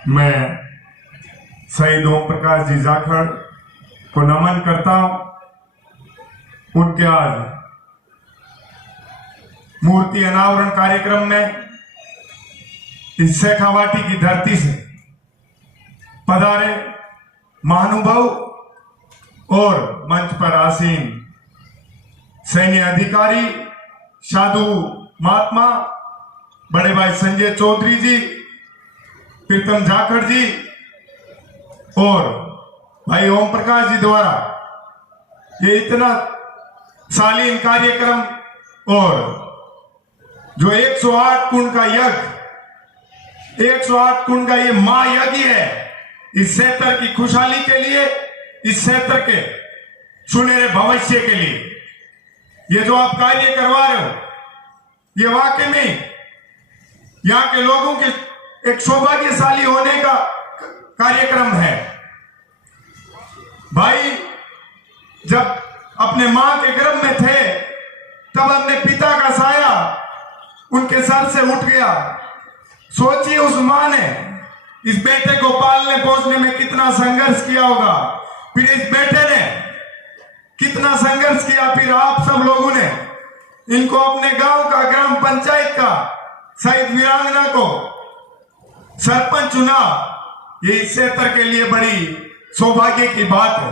मैं शहीद ओम प्रकाश जी जाखड़ को नमन करता हूं। उनके आज मूर्ति अनावरण कार्यक्रम में इस शेखावाटी की धरती से पधारे महानुभाव और मंच पर आसीन सैन्य अधिकारी, साधु महात्मा, बड़े भाई संजय चौधरी जी, प्रीतम जाखड़ जी और भाई ओम प्रकाश जी द्वारा ये इतना शालीन कार्यक्रम और जो 108 कुंड का यज्ञ, 108 कुंड का ये महायज्ञ है, इस क्षेत्र की खुशहाली के लिए, इस क्षेत्र के सुनहरे भविष्य के लिए ये जो आप कार्य करवा रहे हो, ये वाकई में यहाँ के लोगों के एक सौभाग्यशाली होने का कार्यक्रम है। भाई जब अपने मां के गर्भ में थे तब अपने पिता का साया उनके सर से उठ गया। सोचिए उस मां ने इस बेटे को पालने पोसने में कितना संघर्ष किया होगा, फिर इस बेटे ने कितना संघर्ष किया, फिर आप सब लोगों ने इनको अपने गांव का, ग्राम पंचायत का, शहीद वीरांगना को सरपंच चुना ये इस क्षेत्र के लिए बड़ी सौभाग्य की बात है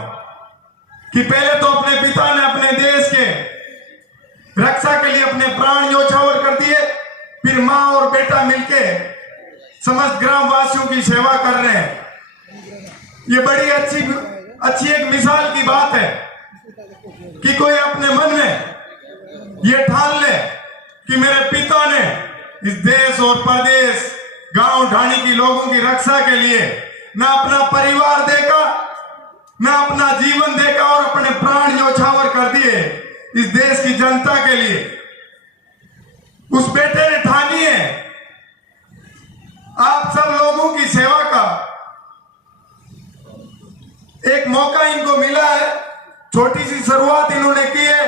कि पहले तो अपने पिता ने अपने देश के रक्षा के लिए अपने प्राण न्यौछावर कर दिए, फिर माँ और बेटा मिलके समस्त ग्रामवासियों की सेवा कर रहे हैं। ये बड़ी अच्छी एक मिसाल की बात है कि कोई अपने मन में ये ठान ले कि मेरे पिता ने इस देश और प्रदेश गांव ढाणी की लोगों की रक्षा के लिए न अपना परिवार देखा, न अपना जीवन देखा और अपने प्राण न्यौछावर कर दिए इस देश की जनता के लिए। उस बेटे ने ठानी है आप सब लोगों की सेवा का एक मौका इनको मिला है। छोटी सी शुरुआत इन्होंने की है।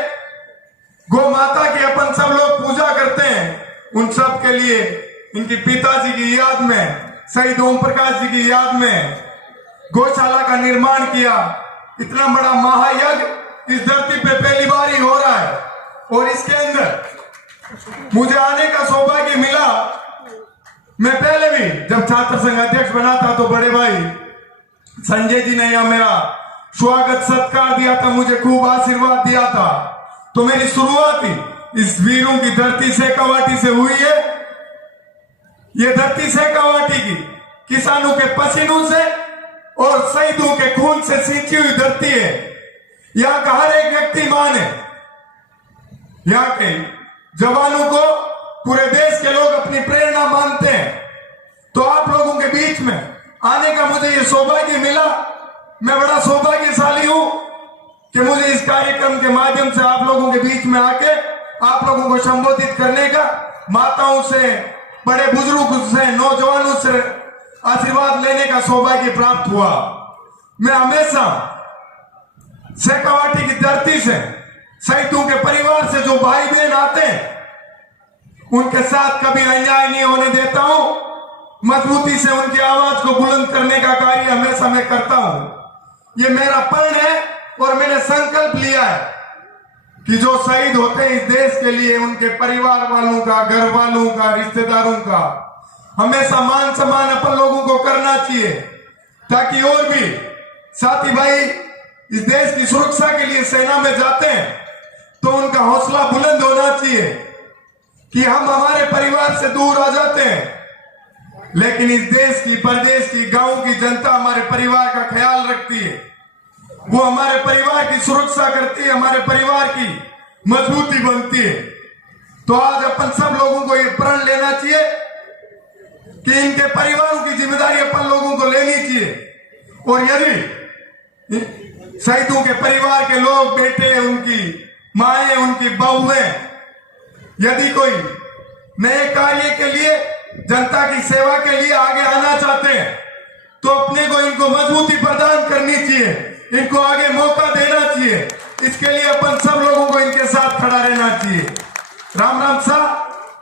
गौ माता की अपन सब लोग पूजा करते हैं, उन सब के लिए इनके पिताजी की याद में, शहीद ओम प्रकाश जी की याद में गौशाला का निर्माण किया। इतना बड़ा महायज्ञ इस धरती पे पहली बार ही हो रहा है और इसके अंदर मुझे आने का सौभाग्य मिला। मैं पहले भी जब छात्र संघ अध्यक्ष बना था तो बड़े भाई संजय जी ने यह मेरा स्वागत सत्कार दिया था, मुझे खूब आशीर्वाद दिया था। तो मेरी शुरुआत ही इस वीरों की धरती शेखावाटी से हुई है। ये धरती शेखावाटी की किसानों के पसीनों से और शहीदों के खून से सींची हुई धरती है। यहाँ का हर एक व्यक्ति मान है। यहाँ के जवानों को पूरे देश के लोग अपनी प्रेरणा मानते हैं। तो आप लोगों के बीच में आने का मुझे ये सौभाग्य मिला। मैं बड़ा सौभाग्यशाली हूं कि मुझे इस कार्यक्रम के माध्यम से आप लोगों के बीच में आके आप लोगों को संबोधित करने का, माताओं से, बड़े बुजुर्गों से, नौजवानों से आशीर्वाद लेने का सौभाग्य प्राप्त हुआ। मैं हमेशा शेखावाटी की धरती से शहीदों के परिवार से जो भाई बहन आते हैं उनके साथ कभी अन्याय नहीं होने देता हूं। मजबूती से उनकी आवाज को बुलंद करने का कार्य हमेशा मैं करता हूं। ये मेरा प्रण है और मैंने संकल्प लिया है कि जो शहीद होते हैं इस देश के लिए, उनके परिवार वालों का, घर वालों का, रिश्तेदारों का हमेशा मान सम्मान अपन लोगों को करना चाहिए, ताकि और भी साथी भाई इस देश की सुरक्षा के लिए सेना में जाते हैं तो उनका हौसला बुलंद होना चाहिए कि हम हमारे परिवार से दूर आ जाते हैं लेकिन इस देश की, प्रदेश की, गांव की जनता हमारे परिवार का ख्याल रखती है। वो हमारे परिवार की सुरक्षा करती है, हमारे परिवार की मजबूती बनती है। तो आज अपन सब लोगों को ये प्रण लेना चाहिए कि इनके परिवारों की जिम्मेदारी अपन लोगों को लेनी चाहिए। और यदि शहीदों के परिवार के लोग, बेटे, उनकी माएं, उनकी बहुएं, यदि कोई नए कार्य के लिए, जनता की सेवा के लिए आगे आना चाहते हैं तो अपने को इनको मजबूती प्रदान करनी चाहिए, इनको आगे मौका देना चाहिए। इसके लिए अपन सब लोगों को इनके साथ खड़ा रहना चाहिए। राम राम साहब,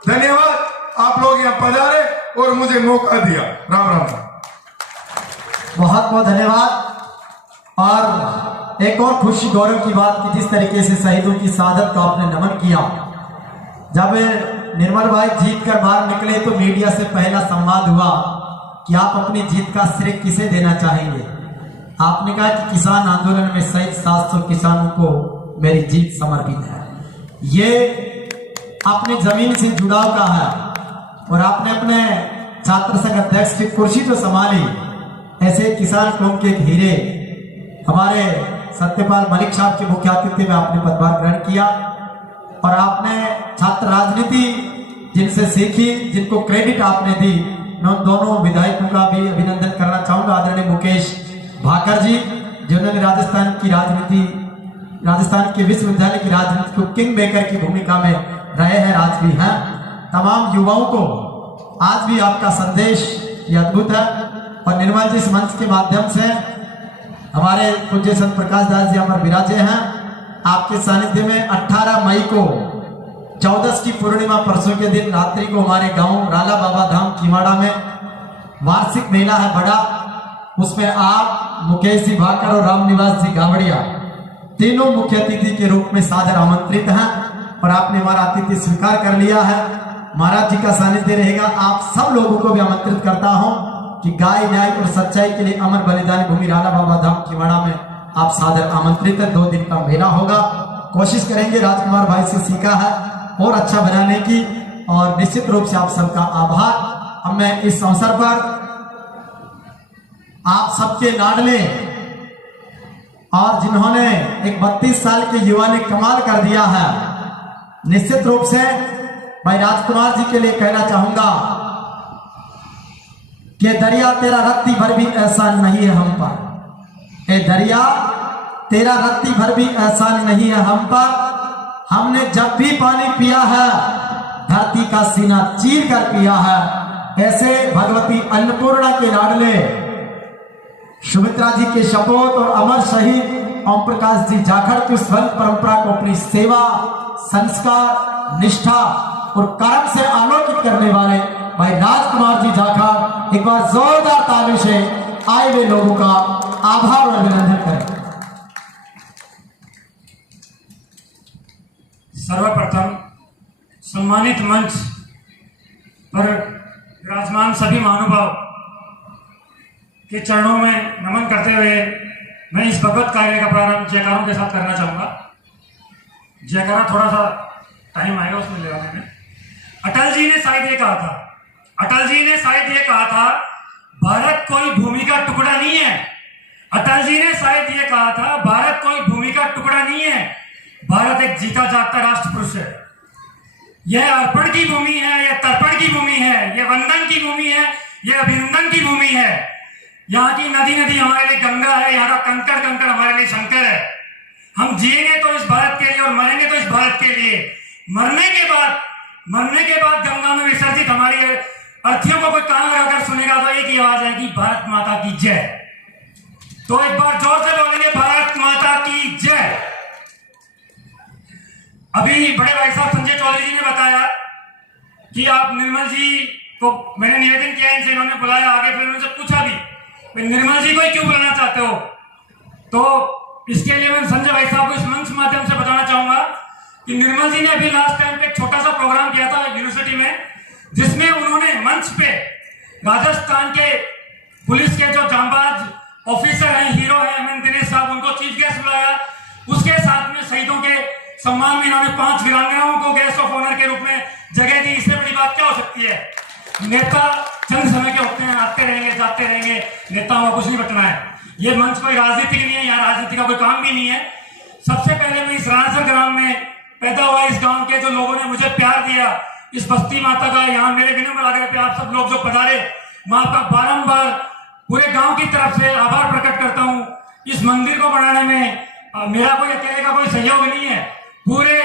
धन्यवाद। आप लोग यहाँ पधारे और मुझे मौका दिया। राम राम। बहुत बहुत धन्यवाद। और एक और खुशी गौरव की बात कि जिस तरीके से शहीदों की शहादत को आपने नमन किया। जब निर्मल भाई जीत कर बाहर निकले तो मीडिया से पहला संवाद हुआ कि आप अपनी जीत का श्रेय किसे देना चाहेंगे। आपने कहा कि किसान आंदोलन में शहीद 700 किसानों को मेरी जीत समर्पित है। ये अपने जमीन से जुड़ाव का है और आपने अपने छात्र संघ अध्यक्ष की कुर्सी तो संभाली, ऐसे किसान कौम के हीरे हमारे सत्यपाल मलिक साहब के मुख्य आतिथ्य में आपने पदभार ग्रहण किया और आपने छात्र राजनीति जिनसे सीखी, जिनको क्रेडिट आपने दी, मैं उन दोनों विधायकों का भी अभिनंदन करना चाहूंगा। आदरणीय मुकेश भाकर जी, जिन्होंने राजस्थान के विश्वविद्यालय की राजनीति को किंग मेकर की भूमिका में रहे हैं, आज भी हैं। तमाम युवाओं को आज भी आपका संदेश ये अद्भुत है। और निर्मल जी इस मंच के माध्यम से हमारे पूज्य संत प्रकाश दास जी हमारे विराजे हैं। आपके सानिध्य में 18 मई को 14 की पूर्णिमा परसों के दिन रात्रि को हमारे गांव राला बाबा धाम कीमाड़ा में वार्षिक मेला है बड़ा। उसमें आप, मुकेश जी भाकर और रामनिवास जी गावड़िया तीनों मुख्य अतिथि के रूप में सादर आमंत्रित हैं और आपने हमारा आतिथ्य स्वीकार कर लिया है। महाराज जी का सानिध्य रहेगा। आप सब लोगों को भी आमंत्रित करता हूं कि गाय न्याय और सच्चाई के लिए अमर बलिदानी भूमि राला बाबा धाम खिवाड़ा में आप सादर आमंत्रित है। 2 दिन का मेला होगा। कोशिश करेंगे राजकुमार भाई से सीखा है और अच्छा बनाने की, और निश्चित रूप से आप सबका आभार। अब मैं इस अवसर पर आप सबके लाडले और जिन्होंने एक 32 साल के युवा ने कमाल कर दिया है, निश्चित रूप से भाई राजकुमार जी के लिए कहना चाहूंगा कि दरिया तेरा रत्ती भर भी एहसान नहीं है हम पर। ए दरिया तेरा रत्ती भर भी एहसान नहीं है हम पर। हमने जब भी पानी पिया है धरती का सीना चीर कर पिया है। ऐसे भगवती अन्नपूर्णा के लाडले सुमित्रा जी के शपथ और अमर शहीद ओम प्रकाश जी जाखड़ की उस वंश परंपरा को अपनी सेवा, संस्कार, निष्ठा और कर्म से आलोकित करने वाले भाई राजकुमार जी जाखड़ एक बार जोरदार ताली से आए हुए लोगों का आभार और अभिनंदन करें। सर्वप्रथम सम्मानित मंच पर विराजमान सभी महानुभाव के चरणों में नमन करते हुए मैं इस भगवत कार्य का प्रारंभ जयकारों के साथ करना चाहूंगा। जयकारा थोड़ा सा टाइम आएगा उसमें लगाने में। अटल जी ने शायद ये कहा था भारत कोई भूमि का टुकड़ा नहीं है। अटल जी ने शायद ये कहा था भारत कोई भूमि का टुकड़ा नहीं है, भारत एक जीता जागता राष्ट्र पुरुष है। यह अर्पण की भूमि है, यह तर्पण की भूमि है, यह वंदन की भूमि है, यह अभिनंदन की भूमि है। यहाँ की नदी नदी हमारे लिए गंगा है, यहाँ का कंकड़ कंकड़ हमारे लिए शंकर है। हम जिएंगे तो इस भारत के लिए और मरेंगे तो इस भारत के लिए। मरने के बाद गंगा में विसर्जित हमारी अर्थियों को कोई कान लगाकर सुनेगा तो एक ही आवाज आएगी, भारत माता की जय। तो एक बार जोर से बोलेंगे, भारत माता की जय। अभी बड़े भाई साहब संजय चौधरी जी ने बताया कि आप निर्मल जी को, मैंने निवेदन किया इनसे, इन्होंने बुलाया आगे, फिर उनसे पूछा भी निर्मल जी को ही क्यों बुलाना चाहते हो। तो इसके लिए मैं संजय भाई साहब को इस मंच माध्यम से बताना चाहूंगा कि निर्मल जी ने अभी लास्ट टाइम पे एक छोटा सा प्रोग्राम किया था यूनिवर्सिटी में, जिसमें उन्होंने मंच पे राजस्थान के पुलिस के जो जांबाज ऑफिसर हैं, हीरो हैं, एमएन दिनेश साहब, उनको चीफ गेस्ट बुलाया। उसके साथ में शहीदों के सम्मान में इन्होंने 5 वीरांगनाओं को गेस्ट ऑफ ऑनर के रूप में जगह दी। इससे बड़ी बात क्या हो सकती है। नेता चंद समय के होते हैं, आते रहेंगे जाते रहेंगे, नेताओं को कुछ नहीं बचना है। ये मंच कोई राजनीतिक नहीं है, यहाँ राजनीति का कोई काम भी नहीं है। सबसे पहले मैं इस रानासर ग्राम में पैदा हुआ, इस गांव के जो लोगों ने मुझे प्यार दिया, इस बस्ती माता का यहाँ मेरे विनम्र आग्रह पे आप सब लोग जो पधारे, मैं आपका बारंबार पूरे गांव की तरफ से आभार प्रकट करता हूँ। इस मंदिर को बनाने में मेरा कोई अकेले का कोई सहयोग नहीं है, पूरे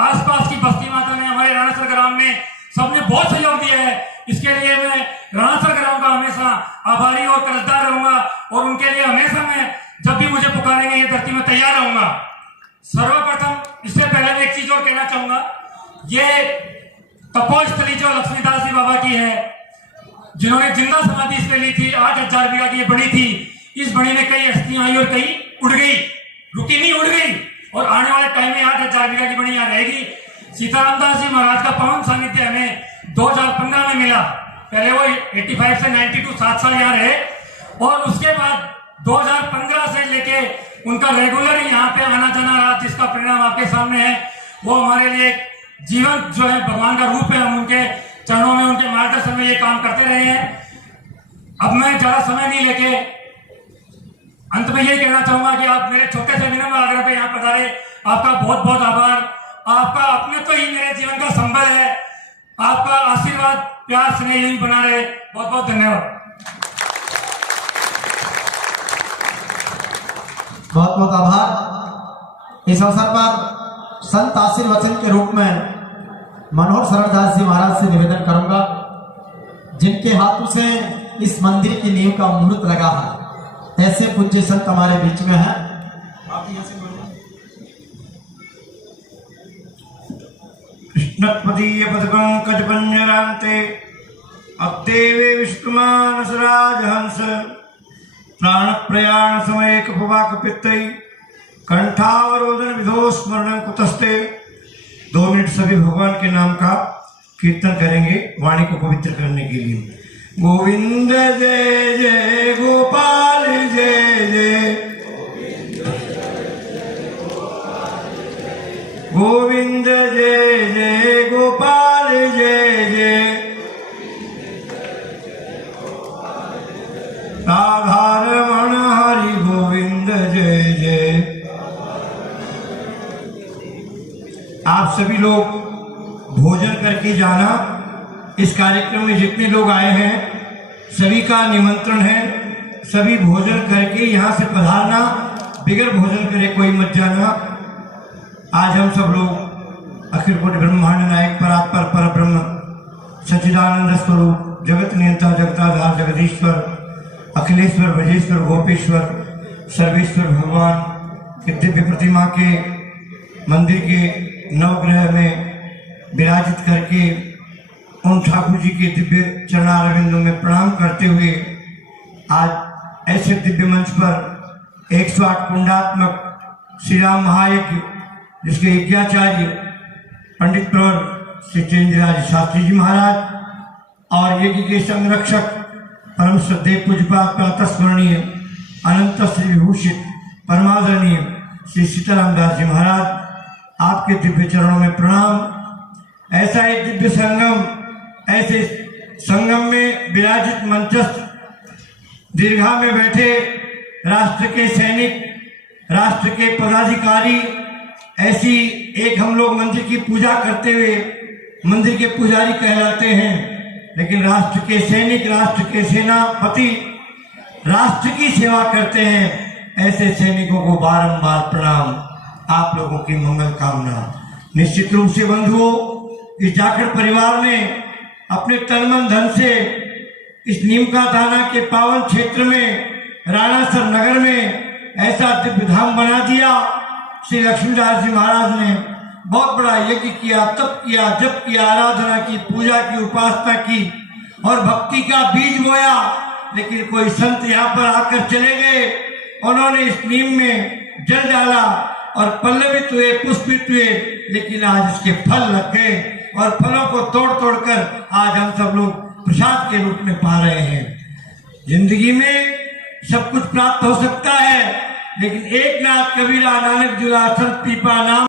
आसपास की बस्ती माता ने, हमारे रानासर ग्राम में सबने बहुत सहयोग दिया है। इसके लिए मैं रानासर ग्राम का हमेशा आभारी और कर्जदार रहूंगा और उनके लिए हमेशा मैं जब भी मुझे पुकारेंगे ये धरती में तैयार रहूंगा। सर्वप्रथम इससे पहले मैं एक चीज और कहना चाहूंगा, ये तपोस्थली जो लक्ष्मीदास जी बाबा की है, जिन्होंने जिंदा समाधि इसमें ली थी, 8000 बीघा की ये बड़ी थी। इस बड़ी में कई हस्तियां आई और कई उड़ गई, रुकी नहीं उड़ गई, और आने वाले टाइम में 8000 बीघा की बड़ी यहाँ रहेगी। सीताराम दास जी महाराज का पावन सानिध्य हमें 2015 में मिला। पहले वो 85 से 92 7 साल यहाँ रहे, और उसके बाद 2015 से लेके उनका रेगुलर यहाँ पे आना जाना रहा, जिसका परिणाम आपके सामने है। वो हमारे लिए जीवन जो है भगवान का रूप है। हम उनके चरणों में, उनके मार्गदर्शन में ये काम करते रहे हैं। अब मैं ज्यादा समय नहीं लेके अंत में यही कहना चाहूंगा कि आप मेरे छोटे से विनम्र आग्रह पे यहाँ पधारे, आपका बहुत बहुत आभार। आपका अपने तो ही मेरे जीवन का संबल है। आपका आशीर्वाद, प्यार, स्नेह यही बना रहे। बहुत बहुत धन्यवाद। बहुत बहुत आभार। इस अवसर पर संत आशीर्वचन के रूप में मनोहर शरणदास जी महाराज से निवेदन करूंगा, जिनके हाथों से इस मंदिर की नींव का मुहूर्त लगा है। ऐसे पूज्य संत हमारे बीच में हैं। कृष्णपदीय पदपंकज पंजरांते अब्देवे विष्णुमानसराजहंस प्राण प्रयाण समय कपवाक पित्तई कंठावरोधन विधो स्मरण कुतस्ते। 2 मिनट सभी भगवान के नाम का कीर्तन करेंगे वाणी को पवित्र करने के लिए। गोविंद जय जय गोपाल जय जय, गोविंद जय जय गोपाल जय जय, राधारमण हरि गोविंद जय जय। आप सभी लोग भोजन करके जाना। इस कार्यक्रम में जितने लोग आए हैं सभी का निमंत्रण है, सभी भोजन करके यहाँ से पधारना, बिगर भोजन करे कोई मत जाना। आज हम सब लोग अखिल कोटि ब्रह्मांड नायक परात्पर पर ब्रह्म सच्चिदानंद स्वरूप जगत नियंता जगताधार जगदीश्वर अखिलेश्वर ब्रजेश्वर गोपेश्वर सर्वेश्वर भगवान के दिव्य प्रतिमा के मंदिर के नवग्रह में विराजित करके उन ठाकुर जी के दिव्य चरणारविंदों में प्रणाम करते हुए आज ऐसे दिव्य मंच पर 108 कुंडात्मक श्री राम महायज्ञ जिसके यज्ञाचार्य पंडित प्रवर श्री चंद्रराज शास्त्री जी महाराज और यज्ञ के संरक्षक परम श्रद्धेय पूज्यपाद प्रातः स्मरणीय अनंत श्री विभूषित परमादरणीय श्री सीताराम दास जी महाराज, आपके दिव्य चरणों में प्रणाम। ऐसा एक दिव्य संगम, ऐसे संगम में विराजित मंचस्थ दीर्घा में बैठे राष्ट्र के सैनिक, राष्ट्र के पदाधिकारी, ऐसी एक हम लोग मंदिर की पूजा करते हुए मंदिर के पुजारी कहलाते हैं, लेकिन राष्ट्र के सैनिक, राष्ट्र के सेनापति, राष्ट्र की सेवा करते हैं। ऐसे सैनिकों को बारंबार प्रणाम, आप लोगों की मंगल कामना। निश्चित रूप से बंधुओं, इस जाखड़ परिवार ने अपने तन मन धन से इस नीमका थाना के पावन क्षेत्र में राणासर नगर में ऐसा दिव्य धाम बना दिया। श्री लक्ष्मीदास जी महाराज ने बहुत बड़ा यज्ञ किया, तप किया, जप किया, आराधना की, पूजा की, उपासना की और भक्ति का बीज बोया। लेकिन कोई संत यहाँ पर आकर चले गए, उन्होंने इस नीम में जल डाला और पल्लवित हुए, पुष्पित हुए, लेकिन आज इसके फल लग गए और फलों को तोड़ तोड़ कर आज हम सब लोग प्रसाद के रूप में पा रहे हैं। जिंदगी में सब कुछ प्राप्त हो सकता है, लेकिन एक नाथ कबीरा नानक जुला संत पीपा नाम